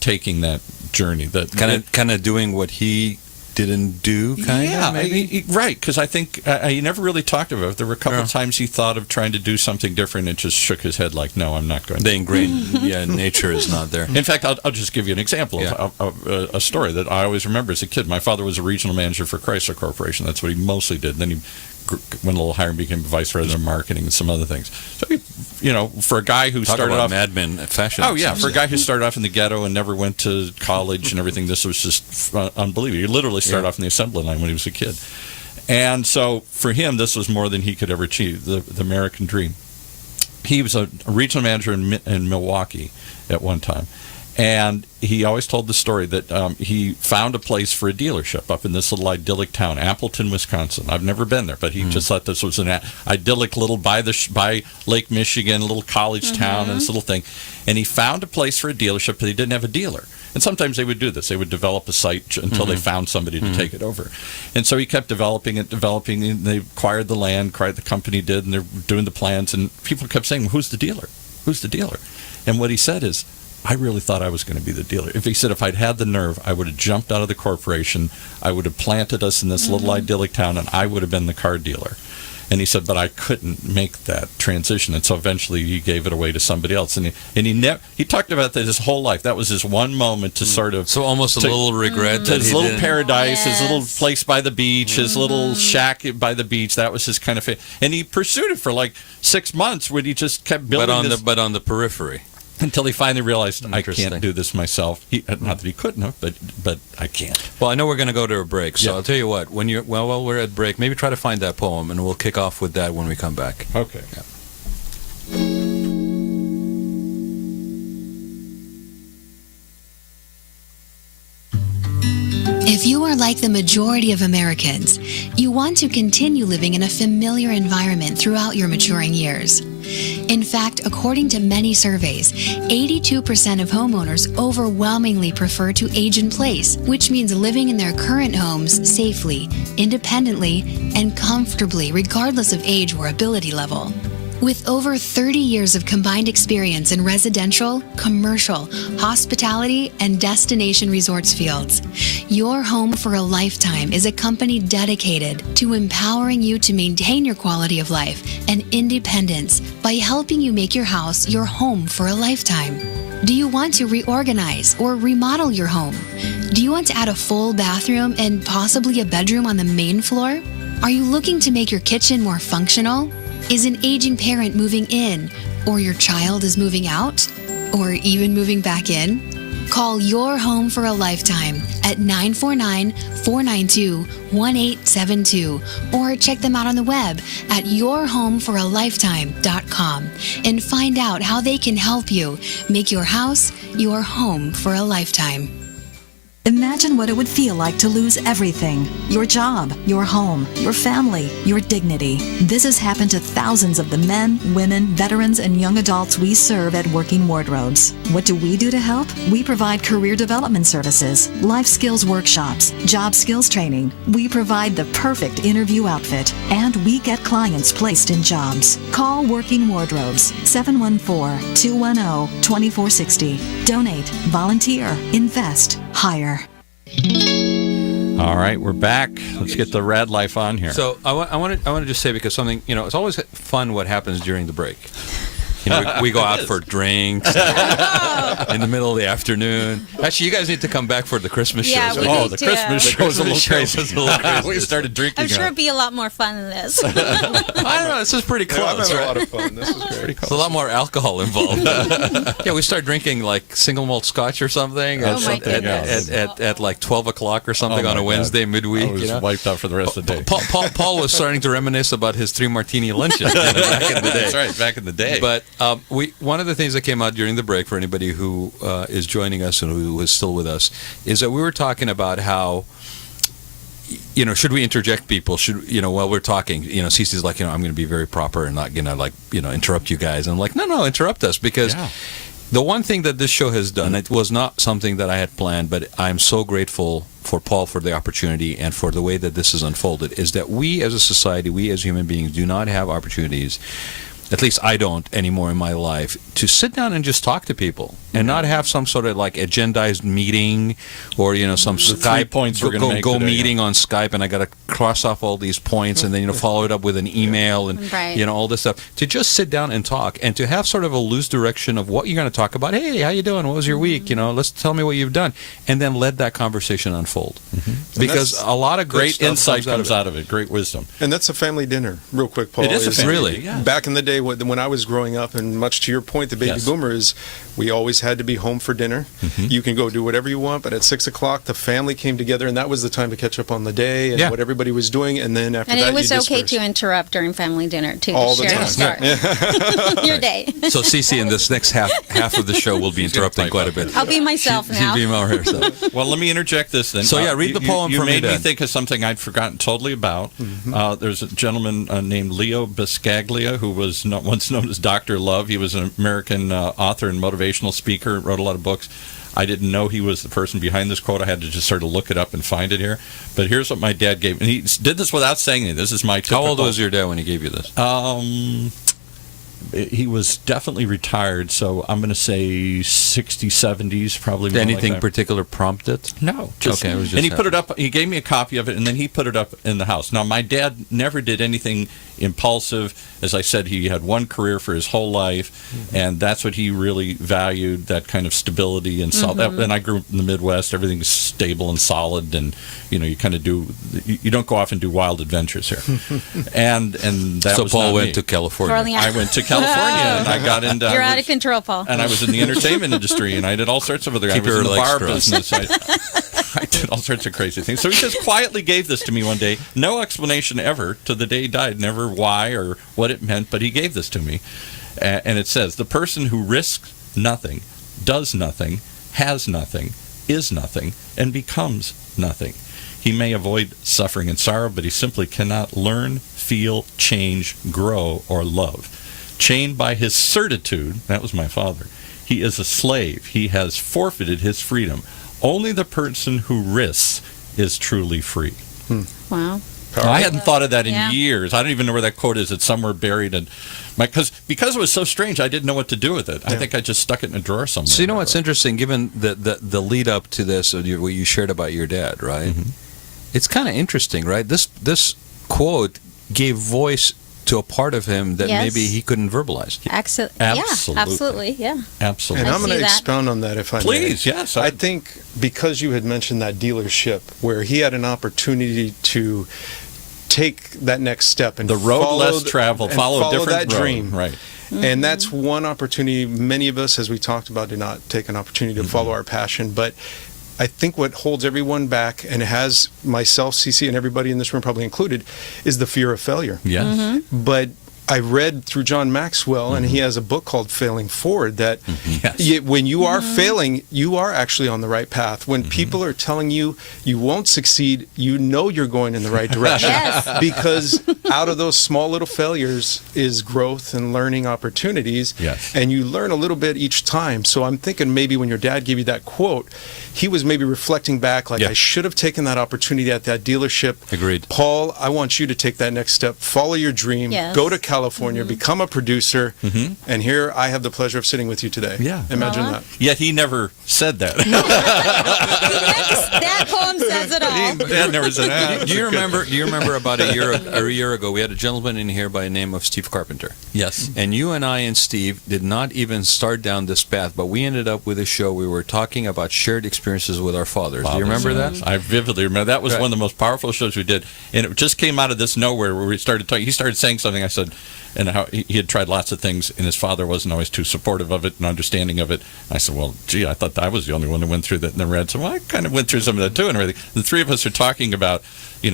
taking that journey, that kind of doing what he didn't do, maybe. Right? Because I think he never really talked about it. There were a couple of times he thought of trying to do something different and just shook his head like, "No, I'm not going." The ingrained, nature is not there. In fact, I'll just give you an example of a story that I always remember as a kid. My father was a regional manager for Chrysler Corporation. That's what he mostly did. Then he went a little higher and became vice president of marketing and some other things. So, for a guy who started off Mad Men fashion. Oh yeah, for a guy who started off in the ghetto and never went to college and everything, this was just unbelievable. He literally started off in the assembly line when he was a kid, and so for him, this was more than he could ever achieve. The American dream. He was a regional manager in Milwaukee at one time. And he always told the story that he found a place for a dealership up in this little idyllic town, Appleton, Wisconsin. I've never been there, but he just thought this was an idyllic little by Lake Michigan, little college town, and this little thing. And he found a place for a dealership, but he didn't have a dealer. And sometimes they would do this. They would develop a site until they found somebody to take it over. And so he kept developing, and they acquired the land, the company did, and they're doing the plans. And people kept saying, "Who's the dealer? Who's the dealer?" And what he said is, I really thought I was going to be the dealer. If he said, if I'd had the nerve, I would have jumped out of the corporation, I would have planted us in this little idyllic town, and I would have been the car dealer. And he said, but I couldn't make that transition, and so eventually he gave it away to somebody else. And he talked about that his whole life. That was his one moment to sort of almost a little regret. His little paradise, his little place by the beach, his little shack by the beach. That was his kind of and he pursued it for like 6 months, where he just kept building. But on the periphery. Until he finally realized, I can't do this myself. Not that he couldn't have, but I can't. Well, I know we're going to go to a break, so I'll tell you what. While we're at break, maybe try to find that poem, and we'll kick off with that when we come back. Okay. Yeah. If you are like the majority of Americans, you want to continue living in a familiar environment throughout your maturing years. In fact, according to many surveys, 82% of homeowners overwhelmingly prefer to age in place, which means living in their current homes safely, independently, and comfortably, regardless of age or ability level. With over 30 years of combined experience in residential, commercial, hospitality, and destination resorts fields, Your Home for a Lifetime is a company dedicated to empowering you to maintain your quality of life and independence by helping you make your house your home for a lifetime. Do you want to reorganize or remodel your home? Do you want to add a full bathroom and possibly a bedroom on the main floor? Are you looking to make your kitchen more functional? Is an aging parent moving in, or your child is moving out, or even moving back in? Call Your Home for a Lifetime at 949-492-1872 or check them out on the web at yourhomeforalifetime.com and find out how they can help you make your house your home for a lifetime. Imagine what it would feel like to lose everything: your job, your home, your family, your dignity. This has happened to thousands of the men, women, veterans, and young adults we serve at Working Wardrobes. What do we do to help? We provide career development services, life skills workshops, job skills training. We provide the perfect interview outfit, and we get clients placed in jobs. Call Working Wardrobes, 714-210-2460. Donate, volunteer, invest, hire. All right, we're back. Let's get the Rad Life on here. So I want to just say, because something, it's always fun what happens during the break. We go out for drinks in the middle of the afternoon. Actually, you guys need to come back for the Christmas show. Yeah, we Oh, need the to. Christmas show was a little crazy. We started drinking. I'm sure it'd be a lot more fun than this. I don't know. This is pretty I've close. had a Right? lot of fun. This is great. There's a lot more alcohol involved. Yeah, we start drinking like single malt scotch or something at like 12 o'clock or something on a Wednesday midweek. I was wiped out for the rest of the day. Paul was starting to reminisce about his 3 martini lunches back in the day. That's right, back in the day. But one of the things that came out during the break, for anybody who is joining us and who is still with us, is that we were talking about how, should we interject people? While we're talking, Cece's like, I'm going to be very proper and not going to interrupt you guys. And I'm like, no, interrupt us, because the one thing that this show has done, it was not something that I had planned, but I'm so grateful for Paul for the opportunity and for the way that this has unfolded, is that we as a society, we as human beings do not have opportunities, at least I don't anymore in my life, to sit down and just talk to people and not have some sort of like agendized meeting or some Skype points we're gonna make go today, meeting on Skype, and I got to cross off all these points and then follow it up with an email and all this stuff. To just sit down and talk and to have sort of a loose direction of what you're going to talk about. Hey, how you doing? What was your week? Let's tell me what you've done, and then let that conversation unfold. Because a lot of great insight comes out of it. Great wisdom. And that's a family dinner, real quick, Paul. It is a family really dinner, yeah. Back in the day when I was growing up, and much to your point, the baby boomers, we always had to be home for dinner. You can go do whatever you want, but at 6 o'clock, the family came together, and that was the time to catch up on the day and what everybody was doing. And then after that, And it was you okay dispersed. to interrupt during family dinner, too. All the Share time. your story. Your day. So Cece, in this next half of the show, will be interrupting quite a bit. I'll be myself now. She'll be more herself. Well, let me interject this then. So, read the poem you for me made me then. think of something I'd forgotten totally about. There's a gentleman named Leo Biscaglia who was once known as Dr. Love. He was an American author and motivational speaker, wrote a lot of books. I didn't know he was the person behind this quote. I had to just sort of look it up and find it here. But here's what my dad gave me. And he did this without saying it. This is my typical. How old was your dad when he gave you this? He was definitely retired, so I'm going to say 60s, 70s, probably. More Anything like that. particular prompted? No. Okay, it was just and he put it up. He gave me a copy of it, and then he put it up in the house. Now, my dad never did anything impulsive. As I said, he had one career for his whole life, and that's what he really valued, that kind of stability and solid. And I grew up in the Midwest. Everything's stable and solid, and you kind of you don't go off and do wild adventures here. and that so was Paul not went me. to California. I went to California, and I got into. You're out of control, Paul. And I was in the entertainment industry, and I did all sorts of other. Keep I was your in the legs bar crossed. business. I did all sorts of crazy things. So he just quietly gave this to me one day, no explanation ever to the day he died, never why or what it meant, but he gave this to me, and it says, "The person who risks nothing, does nothing, has nothing, is nothing, and becomes nothing. He may avoid suffering and sorrow, but he simply cannot learn, feel, change, grow, or love. Chained by his certitude," that was my father, "he is a slave. He has forfeited his freedom. Only the person who risks is truly free." Wow. I hadn't thought of that in Yeah. years. I don't even know where that quote is. It's somewhere buried in because it was so strange. I didn't know what to do with it. I think I just stuck it in a drawer somewhere. So what's interesting, given the lead up to this, what you shared about your dad, right? It's kind of interesting, right? This quote gave voice to a part of him that maybe he couldn't verbalize. Absolutely. Absolutely. Yeah, absolutely. Yeah. Absolutely. And I'm going see to that. expound on that if I may. Please, yes. I think because you had mentioned that dealership where he had an opportunity to take that next step and The road follow less traveled, follow a different that road. dream. Right. And that's one opportunity. Many of us, as we talked about, did not take an opportunity to follow our passion. But I think what holds everyone back, and has myself, Cece, and everybody in this room probably included, is the fear of failure. Yes. But I read through John Maxwell, and he has a book called Failing Forward, that when you are failing, you are actually on the right path. When people are telling you you won't succeed, you know you're going in the right direction. Because out of those small little failures is growth and learning opportunities. And you learn a little bit each time. So I'm thinking maybe when your dad gave you that quote, he was maybe reflecting back, like, I should have taken that opportunity at that dealership. Agreed. Paul, I want you to take that next step. Follow your dream. Go to California, become a producer, and here I have the pleasure of sitting with you today. Imagine that. Yet he never said that. That poem says it all. Dad never said that. Do you remember about a year ago, we had a gentleman in here by the name of Steve Carpenter. Yes. And you and I and Steve did not even start down this path, but we ended up with a show. We were talking about shared experiences with our fathers. Do you remember that? I vividly remember. That was one of the most powerful shows we did. And it just came out of this nowhere where we started talking. He started saying something. I said, and how he had tried lots of things, and his father wasn't always too supportive of it and understanding of it. I said, well, gee, I thought I was the only one who went through that. And then Rad said, well, I kind of went through some of that too and everything. The three of us are talking about,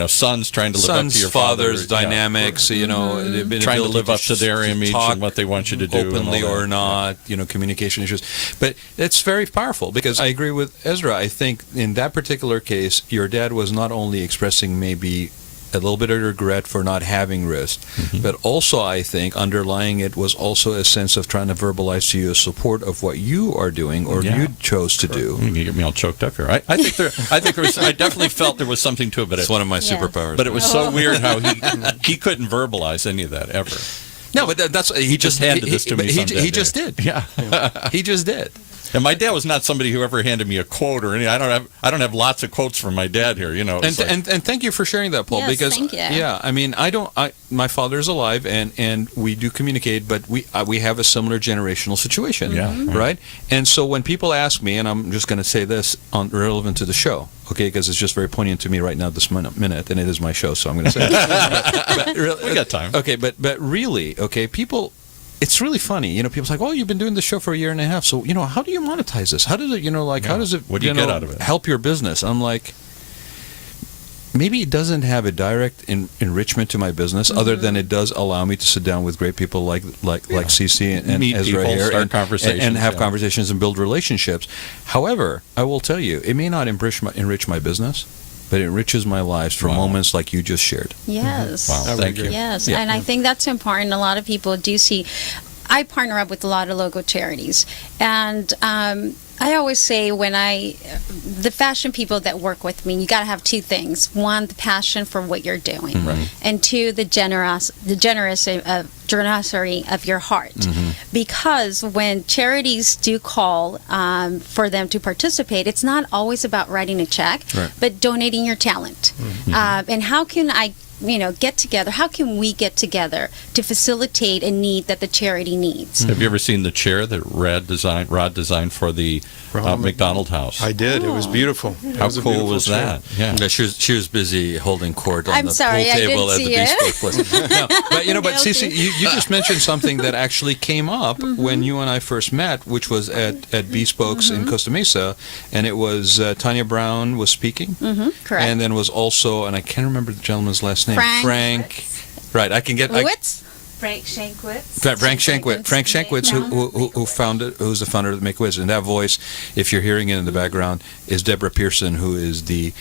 sons trying to live up to your fathers, father, dynamics, trying to live up to their image and what they want you to do. Openly or not, communication issues. But it's very powerful because I agree with Ezra. I think in that particular case, your dad was not only expressing maybe a little bit of regret for not having wrist, but also I think underlying it was also a sense of trying to verbalize to you a support of what you are doing or you chose to do. You get me all choked up here. I think there was. I definitely felt there was something to it, but it's one of my superpowers. But it was so weird how he couldn't verbalize any of that ever. No, but that's he just handed this to me. He just did. Yeah, he just did. And my dad was not somebody who ever handed me a quote or anything. I don't have lots of quotes from my dad here, And thank you for sharing that, Paul. Yes, because thank you. Yeah, I mean, my father's alive, and we do communicate, but we have a similar generational situation, right? And so when people ask me, and I'm just going to say this relevant to the show, okay, because it's just very poignant to me right now this minute, and it is my show, so I'm going to say it. We got time. Okay, but really, okay, people. It's really funny, people say, "Oh, you've been doing this show for a year and a half. So, how do you monetize this? How does it, how does it, what do you get out of it? Help your business?" I'm like, maybe it doesn't have a direct enrichment to my business, other than it does allow me to sit down with great people like Cece and meet Ezra people, here, start conversations, and have conversations and build relationships. However, I will tell you, it may not enrich my business, but it enriches my lives for moments like you just shared. Yes. Wow, thank you. Yes, and I think that's important. A lot of people do see. I partner up with a lot of local charities, and I always say the fashion people that work with me, you got to have two things: one, the passion for what you're doing, and two, the generosity of your heart. Because when charities do call for them to participate, it's not always about writing a check, but donating your talent. And how can I get together? How can we get together to facilitate a need that the charity needs? Have you ever seen the chair that Rad designed for the McDonald House? I did. It was beautiful. How cool was that? Yeah, she was busy holding court on I'm the sorry, pool table I at didn't the see Bespoke place. No, but Cece, you just mentioned something that actually came up when you and I first met, which was at Bespokes in Costa Mesa, and it was Tanya Brown was speaking, correct, and then was also, and I can't remember the gentleman's last name. Frank. Right, I can get. Frank Shankwitz. Frank Shankwitz, who's the founder of Make Wiz, and that voice, if you're hearing it in the background, is Deborah Pearson, who is the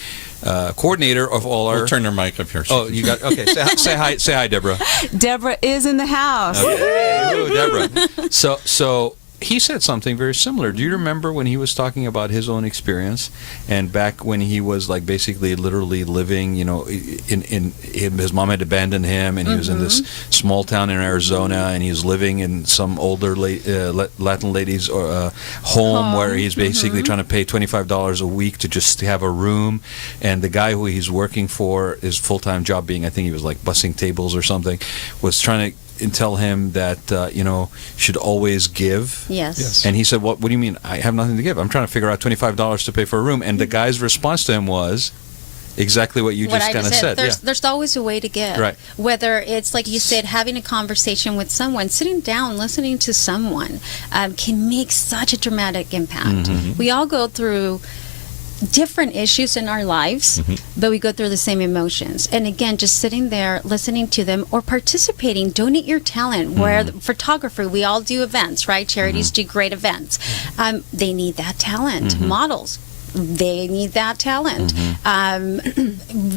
coordinator of all our. We'll turn your mic up here. Oh, you got okay. Say hi, Deborah. Deborah is in the house. Okay. Ooh, Deborah. So he said something very similar. Do you remember when he was talking about his own experience, and back when he was like basically literally living, in his mom had abandoned him, and he was in this small town in Arizona, and he was living in some older Latin lady's home where he's basically trying to pay $25 a week to just have a room, and the guy who he's working for, his full-time job being, I think he was like bussing tables or something, was trying to tell him that should always give. Yes. And he said, "What do you mean? I have nothing to give. I'm trying to figure out $25 to pay for a room." And the guy's response to him was exactly what you just kind of said. There's always a way to give. Right. Whether it's like you said, having a conversation with someone, sitting down, listening to someone, can make such a dramatic impact. We all go through different issues in our lives, but we go through the same emotions. And again, just sitting there, listening to them, or participating, donate your talent. Where photography, we all do events, right? Charities do great events. They need that talent. Models, they need that talent.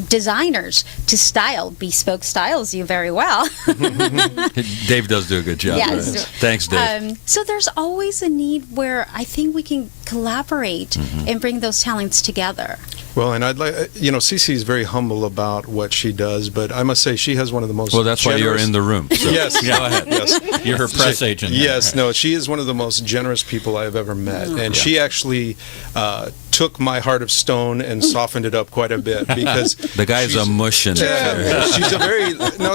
Designers to style, bespoke styles you very well. Dave does do a good job. Yes. Right? Thanks, Dave. So there's always a need where I think we can collaborate and bring those talents together. Well, and I'd like, Cece is very humble about what she does, but I must say she has one of the most Well, that's why you're in the room. So. Yes. Go ahead. Yes. You're her press agent. Yes. No, she is one of the most generous people I've ever met. And she actually took my heart of stone and softened it up quite a bit because the guy's a mushin'. Yeah,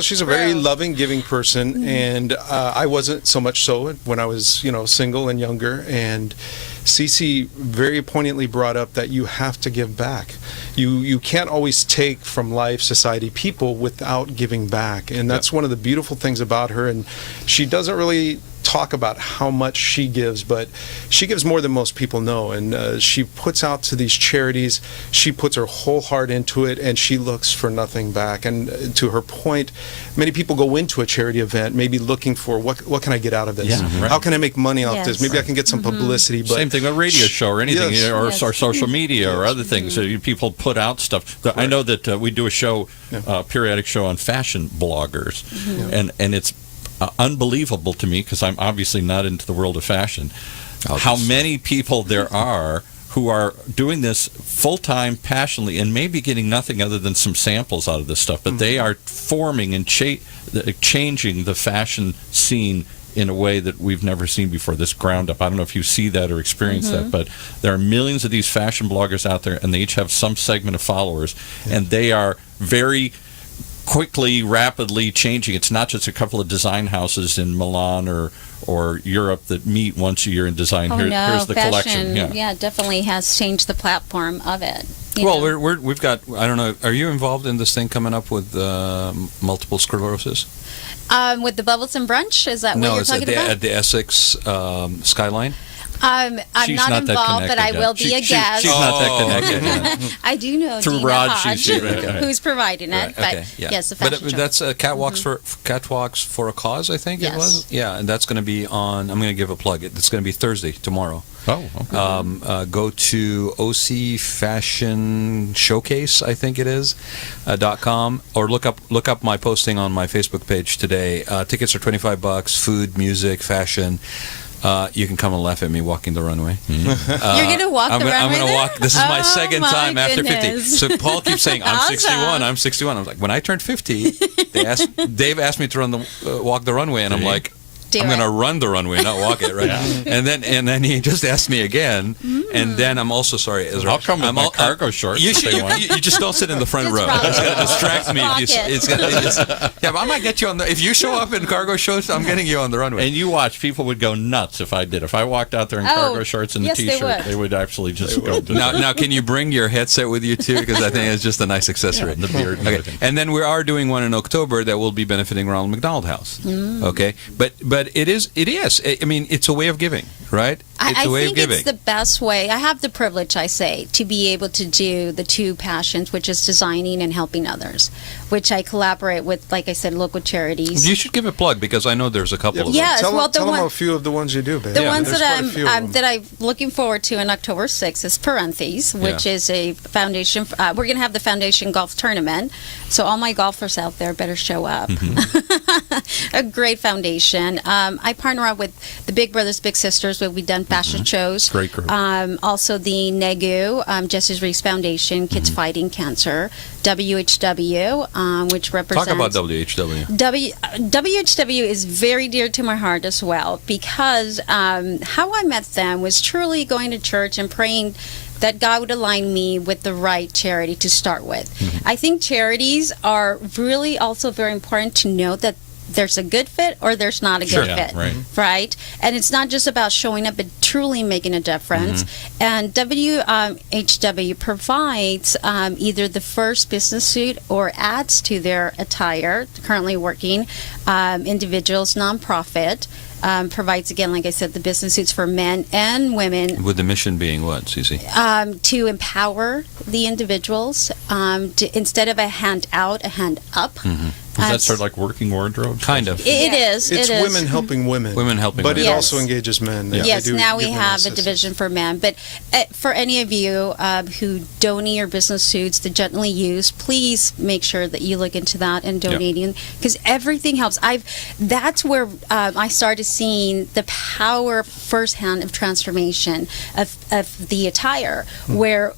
she's a very loving, giving person, and I wasn't so much so when I was, single and younger. And Cece very poignantly brought up that you have to give back. You can't always take from life, society, people without giving back, and that's one of the beautiful things about her. And she doesn't really talk about how much she gives, but she gives more than most people know, and she puts out to these charities, she puts her whole heart into it, and she looks for nothing back. And to her point, many people go into a charity event maybe looking for what can I get out of this? How can I make money off this? Maybe I can get some publicity. But same thing with a radio show or anything, or social media or other things. People put out stuff. I know that we do a show, periodic show on fashion bloggers, and it's unbelievable to me, because I'm obviously not into the world of fashion, how many people there are who are doing this full-time, passionately, and maybe getting nothing other than some samples out of this stuff, but they are forming and changing the fashion scene in a way that we've never seen before, this ground up. I don't know if you see that or experience that, but there are millions of these fashion bloggers out there, and they each have some segment of followers, and they are very quickly, rapidly changing. It's not just a couple of design houses in Milan or Europe that meet once a year and design. Here's the fashion, collection. Yeah, definitely has changed the platform of it. Well, we've got, I don't know, are you involved in this thing coming up with multiple sclerosis? With the Bubbles and Brunch, is that what you're talking about? No, it's at the Essex Skyline. I'm not involved, but I will be a guest. She's not that connected. I do know Through Dina Rod, Hodge, who's providing it. But yes, the fashion show. That's Catwalks for a Cause, I think it was. Yeah, and that's going to be on. I'm going to give a plug. It's going to be Thursday, tomorrow. Oh, okay. Go to OC Fashion Showcase, I think it is, .com, or look up my posting on my Facebook page today. Tickets are $25. Food, music, fashion. You can come and laugh at me walking the runway. You're going to walk the runway? I'm going to walk. This is my Oh, second my time after 50. goodness. So Paul keeps saying, I'm Awesome. 61, I'm 61. I was like, when I turned 50, Dave asked me to walk the runway, and I'm like, Do I'm going it. to run the runway, not walk it, right? And then he just asked me again, and then I'm also sorry, Ezra. I'll come with my cargo shorts. You, if they want. you just don't sit in the front Just row. rock It's it. going to distract me. Rock it. Yeah, but I might get you on the. If you show up in cargo shorts, I'm getting you on the runway. And you watch, people would go nuts if I did. If I walked out there in cargo shorts and yes, a they T-shirt, would. they would actually just go. Now, can you bring your headset with you too? Because I think it's just a nice accessory. The beard and Okay, everything. and then we are doing one in October that will be benefiting Ronald McDonald House. Okay, but it is. I mean, it's a way of giving, right? It's a way I of think giving. it's the best way. I have the privilege, I say, to be able to do the two passions, which is designing and helping others, which I collaborate with, like I said, local charities. You should give a plug, because I know there's a couple of them. Yes, Tell well, the them one- a few of the ones you do, babe. The ones There's that quite a few of them. that I'm looking forward to in October 6th is Parentheses, which is a foundation. We're going to have the foundation golf tournament, so all my golfers out there better show up. A great foundation. I partner up with the Big Brothers Big Sisters, where we've done fashion shows. Great group. Also the NEGU, Justice Reese Foundation, Kids Fighting Cancer. WHW, which represents... Talk about WHW. WHW is very dear to my heart as well, because how I met them was truly going to church and praying that God would align me with the right charity to start with. I think charities are really also very important to know that there's a good fit or there's not a good fit, right? And it's not just about showing up, but truly making a difference. And WHW provides either the first business suit or adds to their attire, currently working, individuals, nonprofit, provides, again, like I said, the business suits for men and women. With the mission being what, Cece? To empower the individuals, instead of a hand out, a hand up. Is that sort of like working wardrobe? Kind of. It is. It's women helping women. Women helping but women. it Yes. also engages men. Yes, now we have a division for men. But for any of you who donate your business suits to gently used, please make sure that you look into that and donating, because everything helps. That's where I started seeing the power firsthand of transformation of the attire, where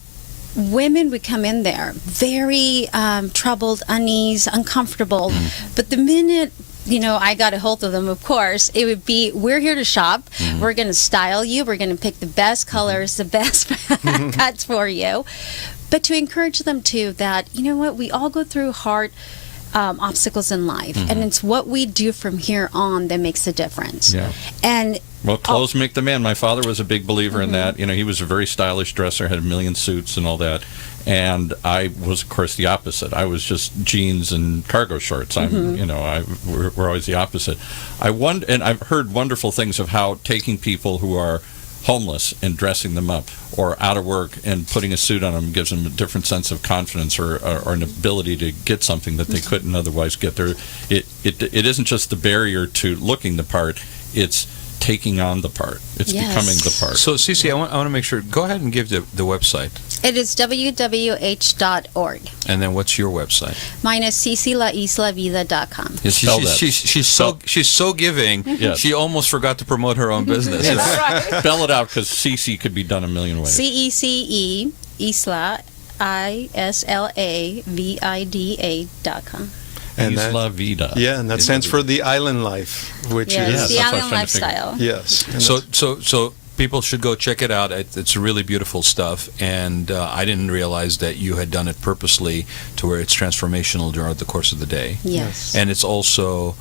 women would come in there very troubled, uneasy, uncomfortable. But the minute I got a hold of them, of course, it would be, we're here to shop. We're going to style you. We're going to pick the best colors, the best cuts for you. But to encourage them, too, that, you know what, we all go through hard obstacles in life. And it's what we do from here on that makes a difference. Yeah. And well, clothes make the man. My father was a big believer in that. He was a very stylish dresser, had a million suits and all that. And I was, of course, the opposite. I was just jeans and cargo shorts. We're always the opposite. And I've heard wonderful things of how taking people who are homeless and dressing them up, or out of work and putting a suit on them, gives them a different sense of confidence or an ability to get something that they couldn't otherwise get. It isn't just the barrier to looking the part, it's taking on the part. It's becoming the part. So, Cece, I want to make sure, go ahead and give the website. it is wwh.org. And then what's your website? Mine is cecelaislavida.com. She's so giving, she almost forgot to promote her own business. Spell it out, because Cece could be done a million ways. CECE, Isla, ISLAVIDA.com. And Isla Vida. Yeah, and that stands for the island life, which is the island lifestyle. Yes. So people should go check it out. It's really beautiful stuff, and I didn't realize that you had done it purposely to where it's transformational during the course of the day. Yes. And it's also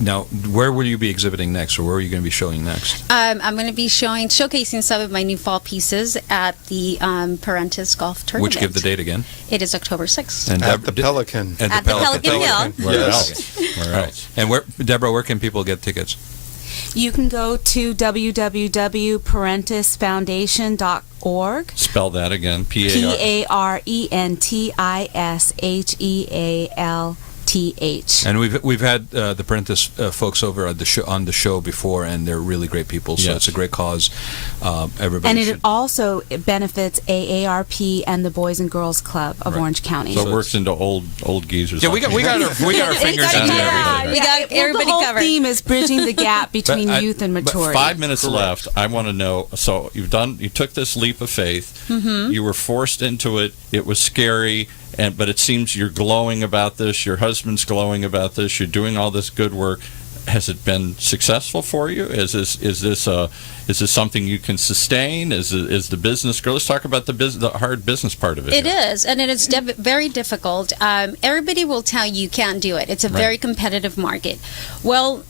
now, where will you be exhibiting next, or where are you going to be showing next? I'm going to be showcasing some of my new fall pieces at the Parentis Golf Tournament. Which give the date again? It is October 6th. And at the Pelican. At the Pelican Hill. Where else? Where else? And Deborah, where can people get tickets? You can go to www.parentisfoundation.org. Spell that again. PARENTISHEALTH. And we've had the Parentis folks over at on the show before, and they're really great people. So it's a great cause. Everybody and it also benefits AARP and the Boys and Girls Club of Orange County. So it works into old geezers. Yeah, we got our fingers on everything. We got everybody the whole covered. theme is bridging the gap between youth and maturity. 5 minutes left. I want to know. So you took this leap of faith. Mm-hmm. You were forced into it. It was scary. But it seems you're glowing about this. Your husband's glowing about this. You're doing all this good work. Has it been successful for you? Is this something you can sustain? Is the business? Let's talk about the hard business part of it. It is, and it is very difficult. Everybody will tell you can't do it. It's a very competitive market. Well,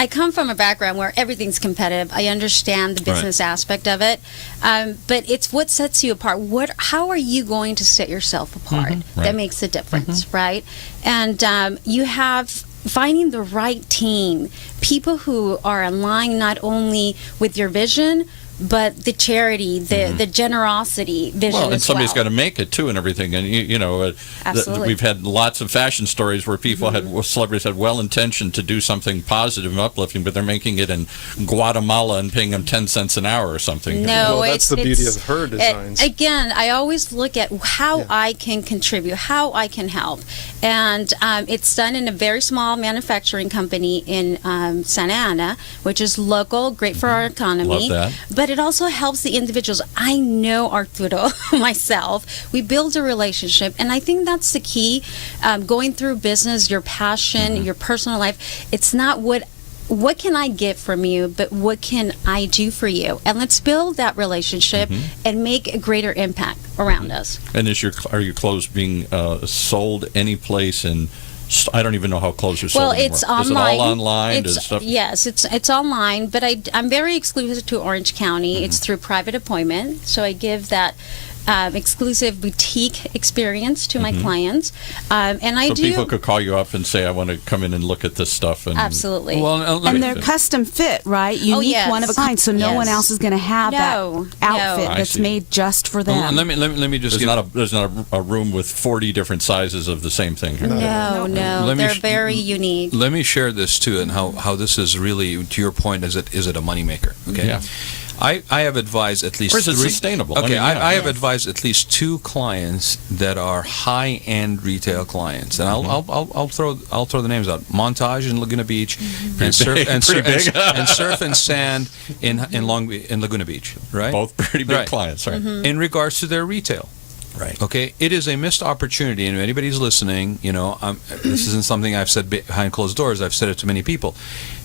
I come from a background where everything's competitive. I understand the business aspect of it, but it's what sets you apart. How are you going to set yourself apart? That makes a difference, right? And you have finding the right team, people who are aligned not only with your vision, but the charity, the generosity vision. Well, and somebody's got to make it too, and everything. And we've had lots of fashion stories where people celebrities had well intentioned to do something positive and uplifting, but they're making it in Guatemala and paying them 10 cents an hour or something. No, that's the beauty of her designs. Again, I always look at how I can contribute, how I can help, and it's done in a very small manufacturing company in Santa Ana, which is local, great for our economy. Love that. But it also helps the individuals. I know Arturo myself. We build a relationship, and I think that's the key. Going through business, your passion, your personal life, it's not what can I get from you, but what can I do for you? And let's build that relationship and make a greater impact around us. And are your clothes being sold any place in? I don't even know how clothes are sold anymore. It's online. Is it all online? Yes, it's online, but I'm very exclusive to Orange County. It's through private appointment, so I give that exclusive boutique experience to my clients. And I so do. people could call you up and say, I want to come in and look at this stuff. And Absolutely. Well, and they're custom fit, right? Unique, yes. one of a kind, so no one else is going to have that outfit that's see. made just for them. Let me just there's not a room with 40 different sizes of the same thing here. No. They're very unique. Let me share this too, and how this is really, to your point, is it a moneymaker? Okay. Yeah. I have advised at least Or is it three. sustainable? Okay, I mean, I have advised at least 2 clients that are high-end retail clients, and I'll throw the names out: Montage in Laguna Beach, and surf and sand in Laguna Beach. Right, both pretty big clients. Right. In regards to their retail. Right. Okay. It is a missed opportunity, and if anybody's listening, this isn't something I've said behind closed doors. I've said it to many people.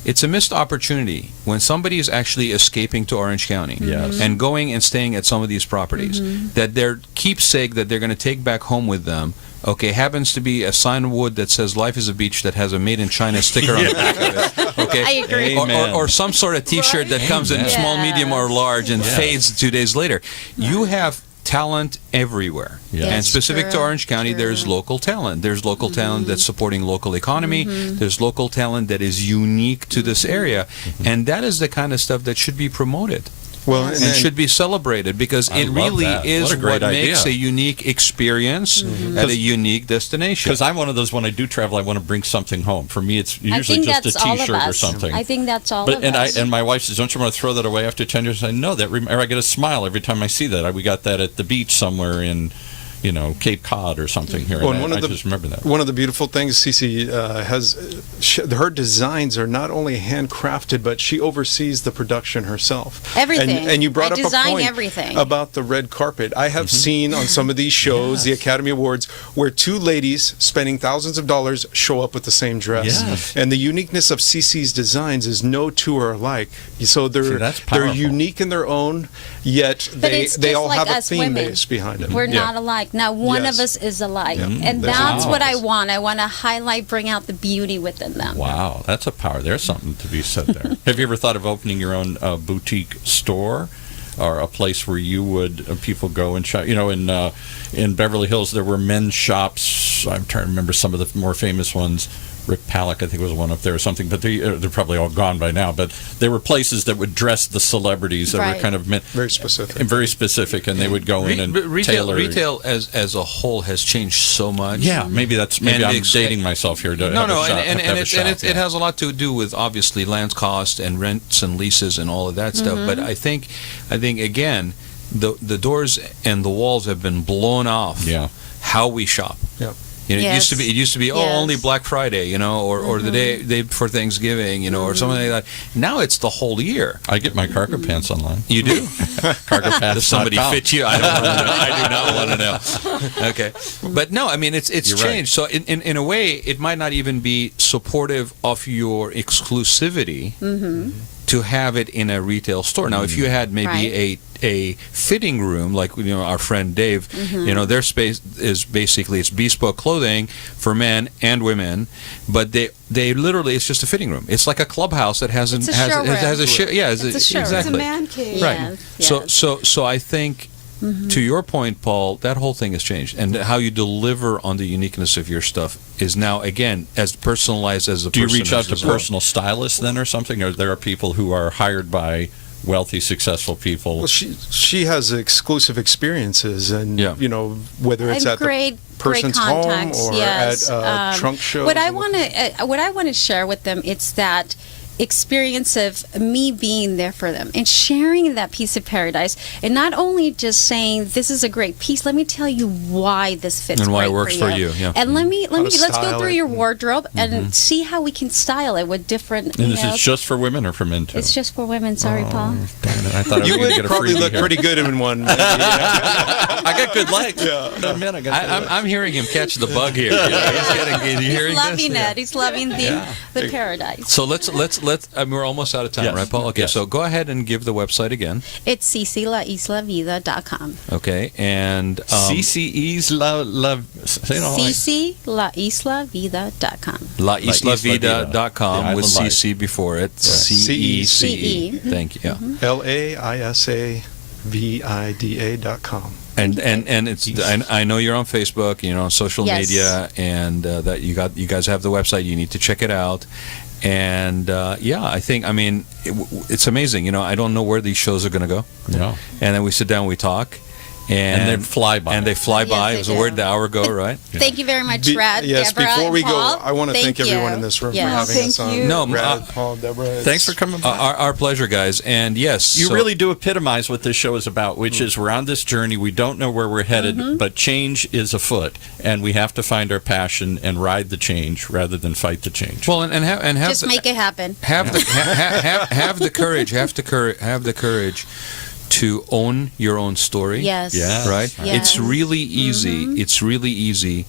It's a missed opportunity when somebody is actually escaping to Orange County and going and staying at some of these properties, that their keepsake that they're going to take back home with them, happens to be a sign of wood that says "Life is a Beach" that has a "Made in China" sticker on the back of it. Okay, I agree. Or some sort of T-shirt that comes in small, medium, or large and fades 2 days later. You have talent everywhere. And specific to Orange County, there's local talent. There's local talent that's supporting local economy. There's local talent that is unique to this area. And that is the kind of stuff that should be promoted. Well, and should be celebrated, because it really is what makes a unique experience at a unique destination. Because I'm one of those, when I do travel, I want to bring something home. For me, it's usually just a T-shirt or something. I think that's all of us. And my wife says, don't you want to throw that away after 10 years? I know that. Or I get a smile every time I see that. We got that at the beach somewhere in Cape Cod or something here. Well, I just remember that. One of the beautiful things Cece her designs are not only handcrafted, but she oversees the production herself. Everything. And you brought up a point everything. about the red carpet. I have seen on some of these shows, the Academy Awards, where 2 ladies spending thousands of dollars show up with the same dress. Yes. And the uniqueness of Cece's designs is no 2 are alike. So they're unique in their own, yet they all have a theme base behind it. We're not alike. Now, one of us is alike. And that's what I want. I want to highlight, bring out the beauty within them. Wow, that's a power. There's something to be said there. Have you ever thought of opening your own boutique store, or a place where you would people go and shop? In Beverly Hills, there were men's shops. I'm trying to remember some of the more famous ones. Rick Palak, I think, was one up there or something, but they're probably all gone by now. But there were places that would dress the celebrities that were kind of very specific, and they would go in and tailor. Retail as a whole has changed so much. Yeah, maybe I'm dating myself here. It has a lot to do with obviously land cost and rents and leases and all of that stuff. But I think again, the doors and the walls have been blown off. Yeah, how we shop. Yeah. It used to be only Black Friday, or the day before Thanksgiving, or something like that. Now it's the whole year. I get my cargo pants online. You do? Cargo pants. Does somebody fit you? I don't want to know. I do not want to know. Okay, but no, I mean it's You're changed. right. So in a way, it might not even be supportive of your exclusivity to have it in a retail store. Now, if you had maybe a fitting room, like our friend Dave, their space is basically it's bespoke clothing for men and women, but they literally it's just a fitting room. It's like a clubhouse that has a showroom. It's a man cave. Right. Yes. So I think. To your point, Paul, that whole thing has changed, and how you deliver on the uniqueness of your stuff is now again as personalized as the person. Do you reach out to personal stylists then, or something? Or there are people who are hired by wealthy, successful people? Well, she has exclusive experiences, and whether it's at the person's home or at a trunk show. What I want to share with them, it's that experience of me being there for them and sharing that piece of paradise, and not only just saying this is a great piece. Let me tell you why this fits and why great it works for you. Yeah. And let's go through your wardrobe and see how we can style it with different. And this is just for women or for men too? It's just for women. Sorry, Paul. Damn it. I thought you I was would get a probably look here. pretty good in one. I got good legs. Yeah. I'm hearing him catch the bug here. He's loving it. He's loving the paradise. So let's. We're almost out of time, right, Paul? Okay, so go ahead and give the website again. It's CeceLaIslaVida.com. Okay, and CeceLaIslaVida.com. LaIslaVida.com with CC before it. CECE. Thank you. LaISAVIDA.com. And it's I know you're on Facebook, on social media, and that you guys have the website. You need to check it out. And I think it's amazing. I don't know where these shows are going to go. No. And then we sit down, we talk. And they fly by. Yes, where'd the hour go, right? Thank you very much, Rad. Yes, Deborah, before we and Paul. go, I want to thank everyone in this room for having us on. No, Rad, Paul, Deborah. Thanks for coming by. Our pleasure, guys. And yes, you really do epitomize what this show is about, which is we're on this journey. We don't know where we're headed, but change is afoot, and we have to find our passion and ride the change rather than fight the change. Well, and have just make it happen. Have the courage to own your own story. Yes. Right? Yes. It's really easy. It's really easy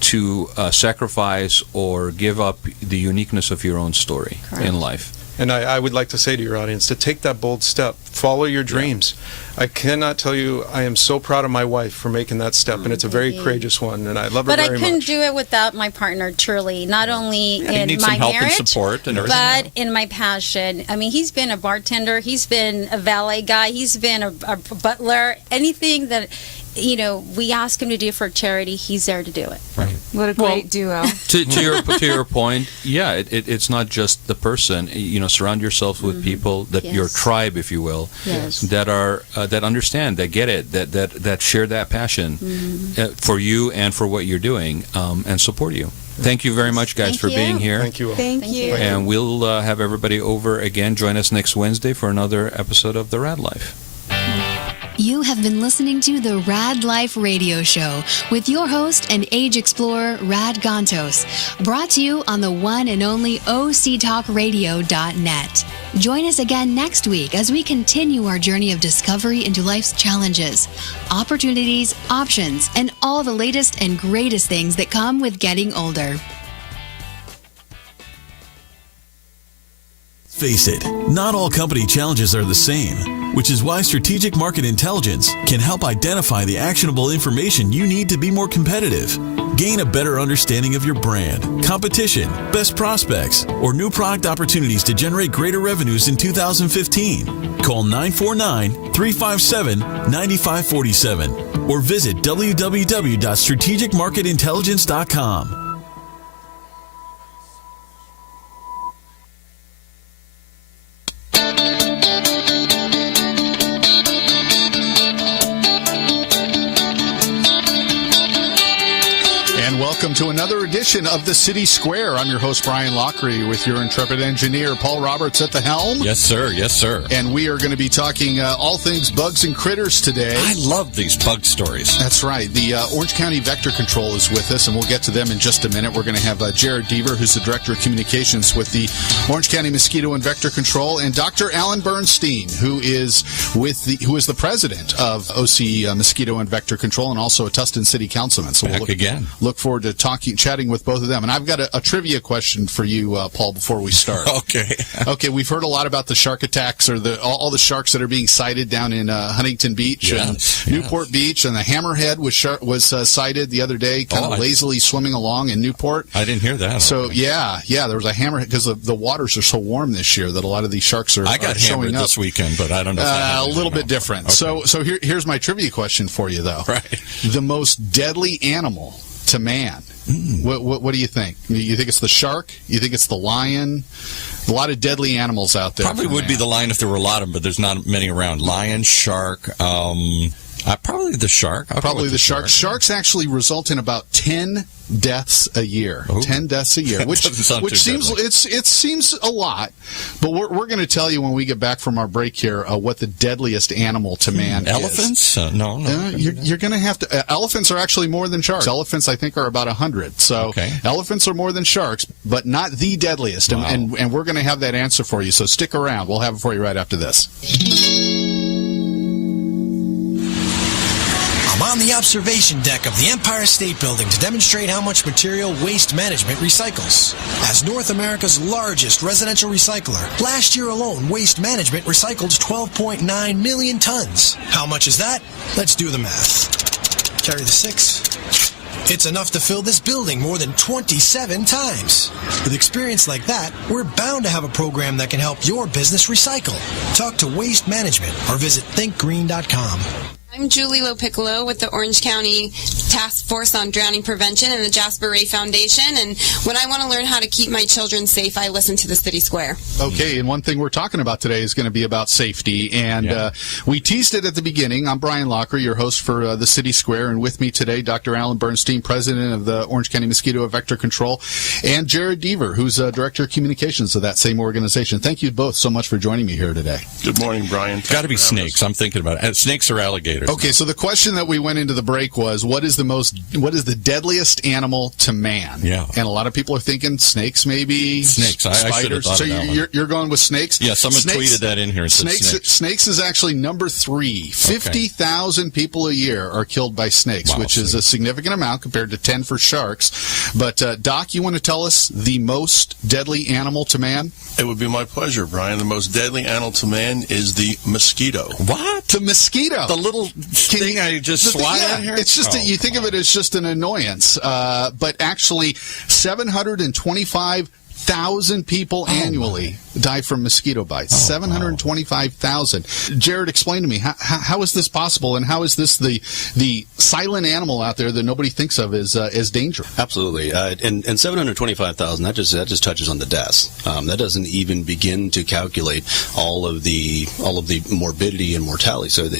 to sacrifice or give up the uniqueness of your own story in life. And I would like to say to your audience to take that bold step. Follow your dreams. I cannot tell you, I am so proud of my wife for making that step, and it's a very courageous one, and I love her very much. But I couldn't do it without my partner, truly. Not only in my marriage, and support and but in my passion. I mean, he's been a bartender, he's been a valet guy, he's been a butler. Anything that we ask him to do for charity, he's there to do it. Right. What a great duo. To your point, it's not just the person. Surround yourself with people that your tribe, if you will, that are that understand, that get it, that share that passion for you and for what you're doing, and support you. Thank you very much, guys, for being here. Thank you all. Thank you. And we'll have everybody over again. Join us next Wednesday for another episode of The Rad Life. You have been listening to the Rad Life Radio Show with your host and age explorer, Rad Gantos, brought to you on the one and only OCTalkRadio.net. Join us again next week as we continue our journey of discovery into life's challenges, opportunities, options, and all the latest and greatest things that come with getting older. Face it, not all company challenges are the same, which is why Strategic Market Intelligence can help identify the actionable information you need to be more competitive. Gain a better understanding of your brand, competition, best prospects, or new product opportunities to generate greater revenues in 2015. Call 949-357-9547 or visit www.strategicmarketintelligence.com. Welcome to another edition of the City Square. I'm your host, Brian Lockery, with your intrepid engineer, Paul Roberts, at the helm. Yes, sir. Yes, sir. And we are going to be talking all things bugs and critters today. I love these bug stories. That's right. The Orange County Vector Control is with us, and we'll get to them in just a minute. We're going to have Jared Deaver, who's the Director of Communications with the Orange County Mosquito and Vector Control, and Dr. Alan Bernstein, who is the president of OC Mosquito and Vector Control, and also a Tustin City Councilman. So we'll look forward to chatting with both of them. And I've got a trivia question for you, Paul, before we start. Okay, we've heard a lot about the shark attacks, or all the sharks that are being sighted down in Huntington Beach and Newport Beach, and the hammerhead was sighted the other day, kind of lazily swimming along in Newport. I didn't hear that. So there was a hammerhead because the waters are so warm this year that a lot of these sharks are showing up. I got hammered this weekend, but I don't know. A little bit different. Okay. So here's my trivia question for you, though. Right. The most deadly animal to man. What do you think? You think it's the shark? You think it's the lion? A lot of deadly animals out there. Probably would be the lion if there were a lot of them, but there's not many around. Lion, shark, probably the shark. Probably the shark. Sharks actually result in about 10 deaths a year. Ooh. 10 deaths a year, which seems it seems a lot, but we're going to tell you when we get back from our break here what the deadliest animal to man elephants? is. No. You're going to have to. Elephants are actually more than sharks. Elephants, I think, are about 100. So elephants are more than sharks, but not the deadliest. Wow. And we're going to have that answer for you. So stick around. We'll have it for you right after this. I'm on the observation deck of the Empire State Building to demonstrate how much material waste management recycles. As North America's largest residential recycler, last year alone, Waste Management recycled 12.9 million tons. How much is that? Let's do the math. Carry the 6. It's enough to fill this building more than 27 times. With experience like that, we're bound to have a program that can help your business recycle. Talk to Waste Management or visit thinkgreen.com. I'm Julie Lopiccolo with the Orange County Task Force on Drowning Prevention and the Jasper Ray Foundation. And when I want to learn how to keep my children safe, I listen to the City Square. Okay, and one thing we're talking about today is going to be about safety. And we teased it at the beginning. I'm Brian Locker, your host for the City Square. And with me today, Dr. Alan Bernstein, president of the Orange County Mosquito Vector Control, and Jared Deaver, who's director of communications of that same organization. Thank you both so much for joining me here today. Good morning, Brian. Got to be snakes. I'm thinking about it. Snakes or alligators. Okay, so the question that we went into the break was, what is the deadliest animal to man? Yeah. And a lot of people are thinking snakes, maybe. Snakes. I should have thought so of that one. You're going with snakes? Yeah, someone tweeted that in here. And said Snakes is actually number 3. 50,000 people a year are killed by snakes, which is a significant amount compared to 10 for sharks. But, Doc, you want to tell us the most deadly animal to man? It would be my pleasure, Brian. The most deadly animal to man is the mosquito. What? The mosquito. The little thing I just swat at here? It's just you think of it as just an annoyance, but actually 725,000 people annually die from mosquito bites. 725,000. Jared, explain to me, how is this possible, and how is this the silent animal out there that nobody thinks of as dangerous? Absolutely. And 725,000, that just touches on the deaths. That doesn't even begin to calculate all of the morbidity and mortality. So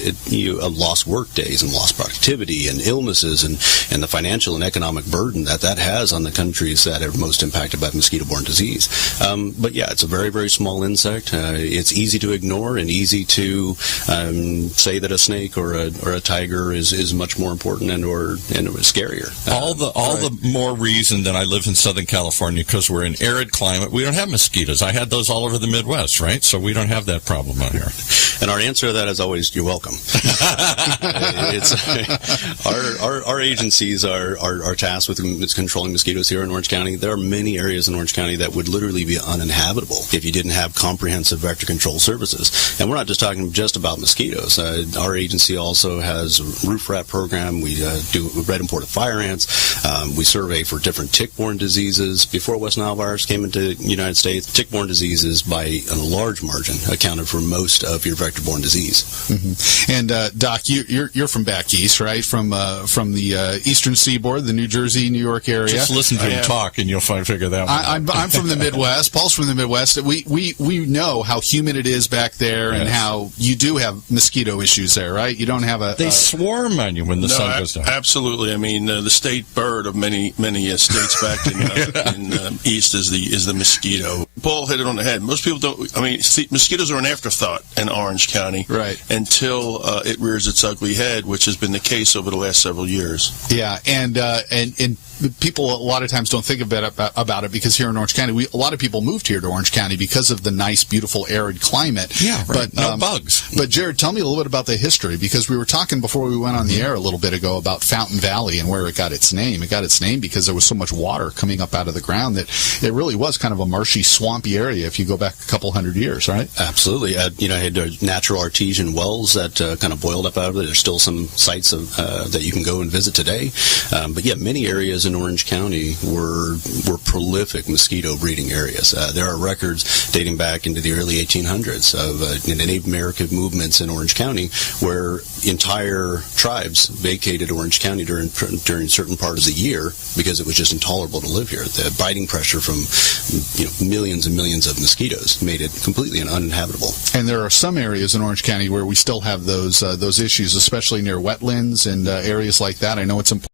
lost work days and lost productivity and illnesses and the financial and economic burden that has on the countries that are most impacted by mosquito-borne disease. But yeah, it's a very, very small insect. It's easy to ignore and easy to say that a snake or a tiger is much more important and scarier. All the more reason that I live in Southern California, because we're an arid climate. We don't have mosquitoes. I had those all over the Midwest, right? So we don't have that problem out here. And our answer to that is always, you're welcome. Our agencies are tasked with controlling mosquitoes here in Orange County. There are many areas in Orange County that would literally be uninhabitable if you didn't have comprehensive vector control services. And we're not just talking just about mosquitoes. Our agency also has a roof rat program. We do red imported fire ants. We survey for different tick-borne diseases. Before West Nile virus came into the United States, tick-borne diseases by a large margin accounted for most of your vector-borne disease. Mm-hmm. And Doc, you're from back east, right? From the eastern seaboard, the New Jersey, New York area. Just listen to him talk, and you'll figure that one out. I'm from the Midwest. Paul's from the Midwest. We know how humid it is back there, and how you do have mosquito issues there, right? You don't have They swarm on you when the sun goes down. Absolutely. I mean, the state bird of many states back in east is the mosquito. Paul hit it on the head. Most people don't. I mean, mosquitoes are an afterthought in Orange County, right? Until it rears its ugly head, which has been the case over the last several years. Yeah, and people a lot of times don't think about it because here in Orange County, a lot of people moved here to Orange County because of the nice, beautiful, arid climate. Yeah, right. But no bugs. But Jared, tell me a little bit about the history, because we were talking before we went on the air a little bit ago about Fountain Valley and where it got its name. It got its name because there was so much water coming up out of the ground that it really was kind of a marshy, swampy area if you go back a couple hundred years, right? Absolutely. I had natural artesian wells that kind of boiled up out of it. There's still some sites that you can go and visit today. But yeah, many areas in Orange County were prolific mosquito breeding areas. There are records dating back into the early 1800s of Native American movements in Orange County where entire tribes vacated Orange County during certain parts of the year because it was just intolerable to live here. The biting pressure from millions and millions of mosquitoes made it completely uninhabitable. And there are some areas in Orange County where we still have those issues, especially near wetlands and areas like that. I know it's important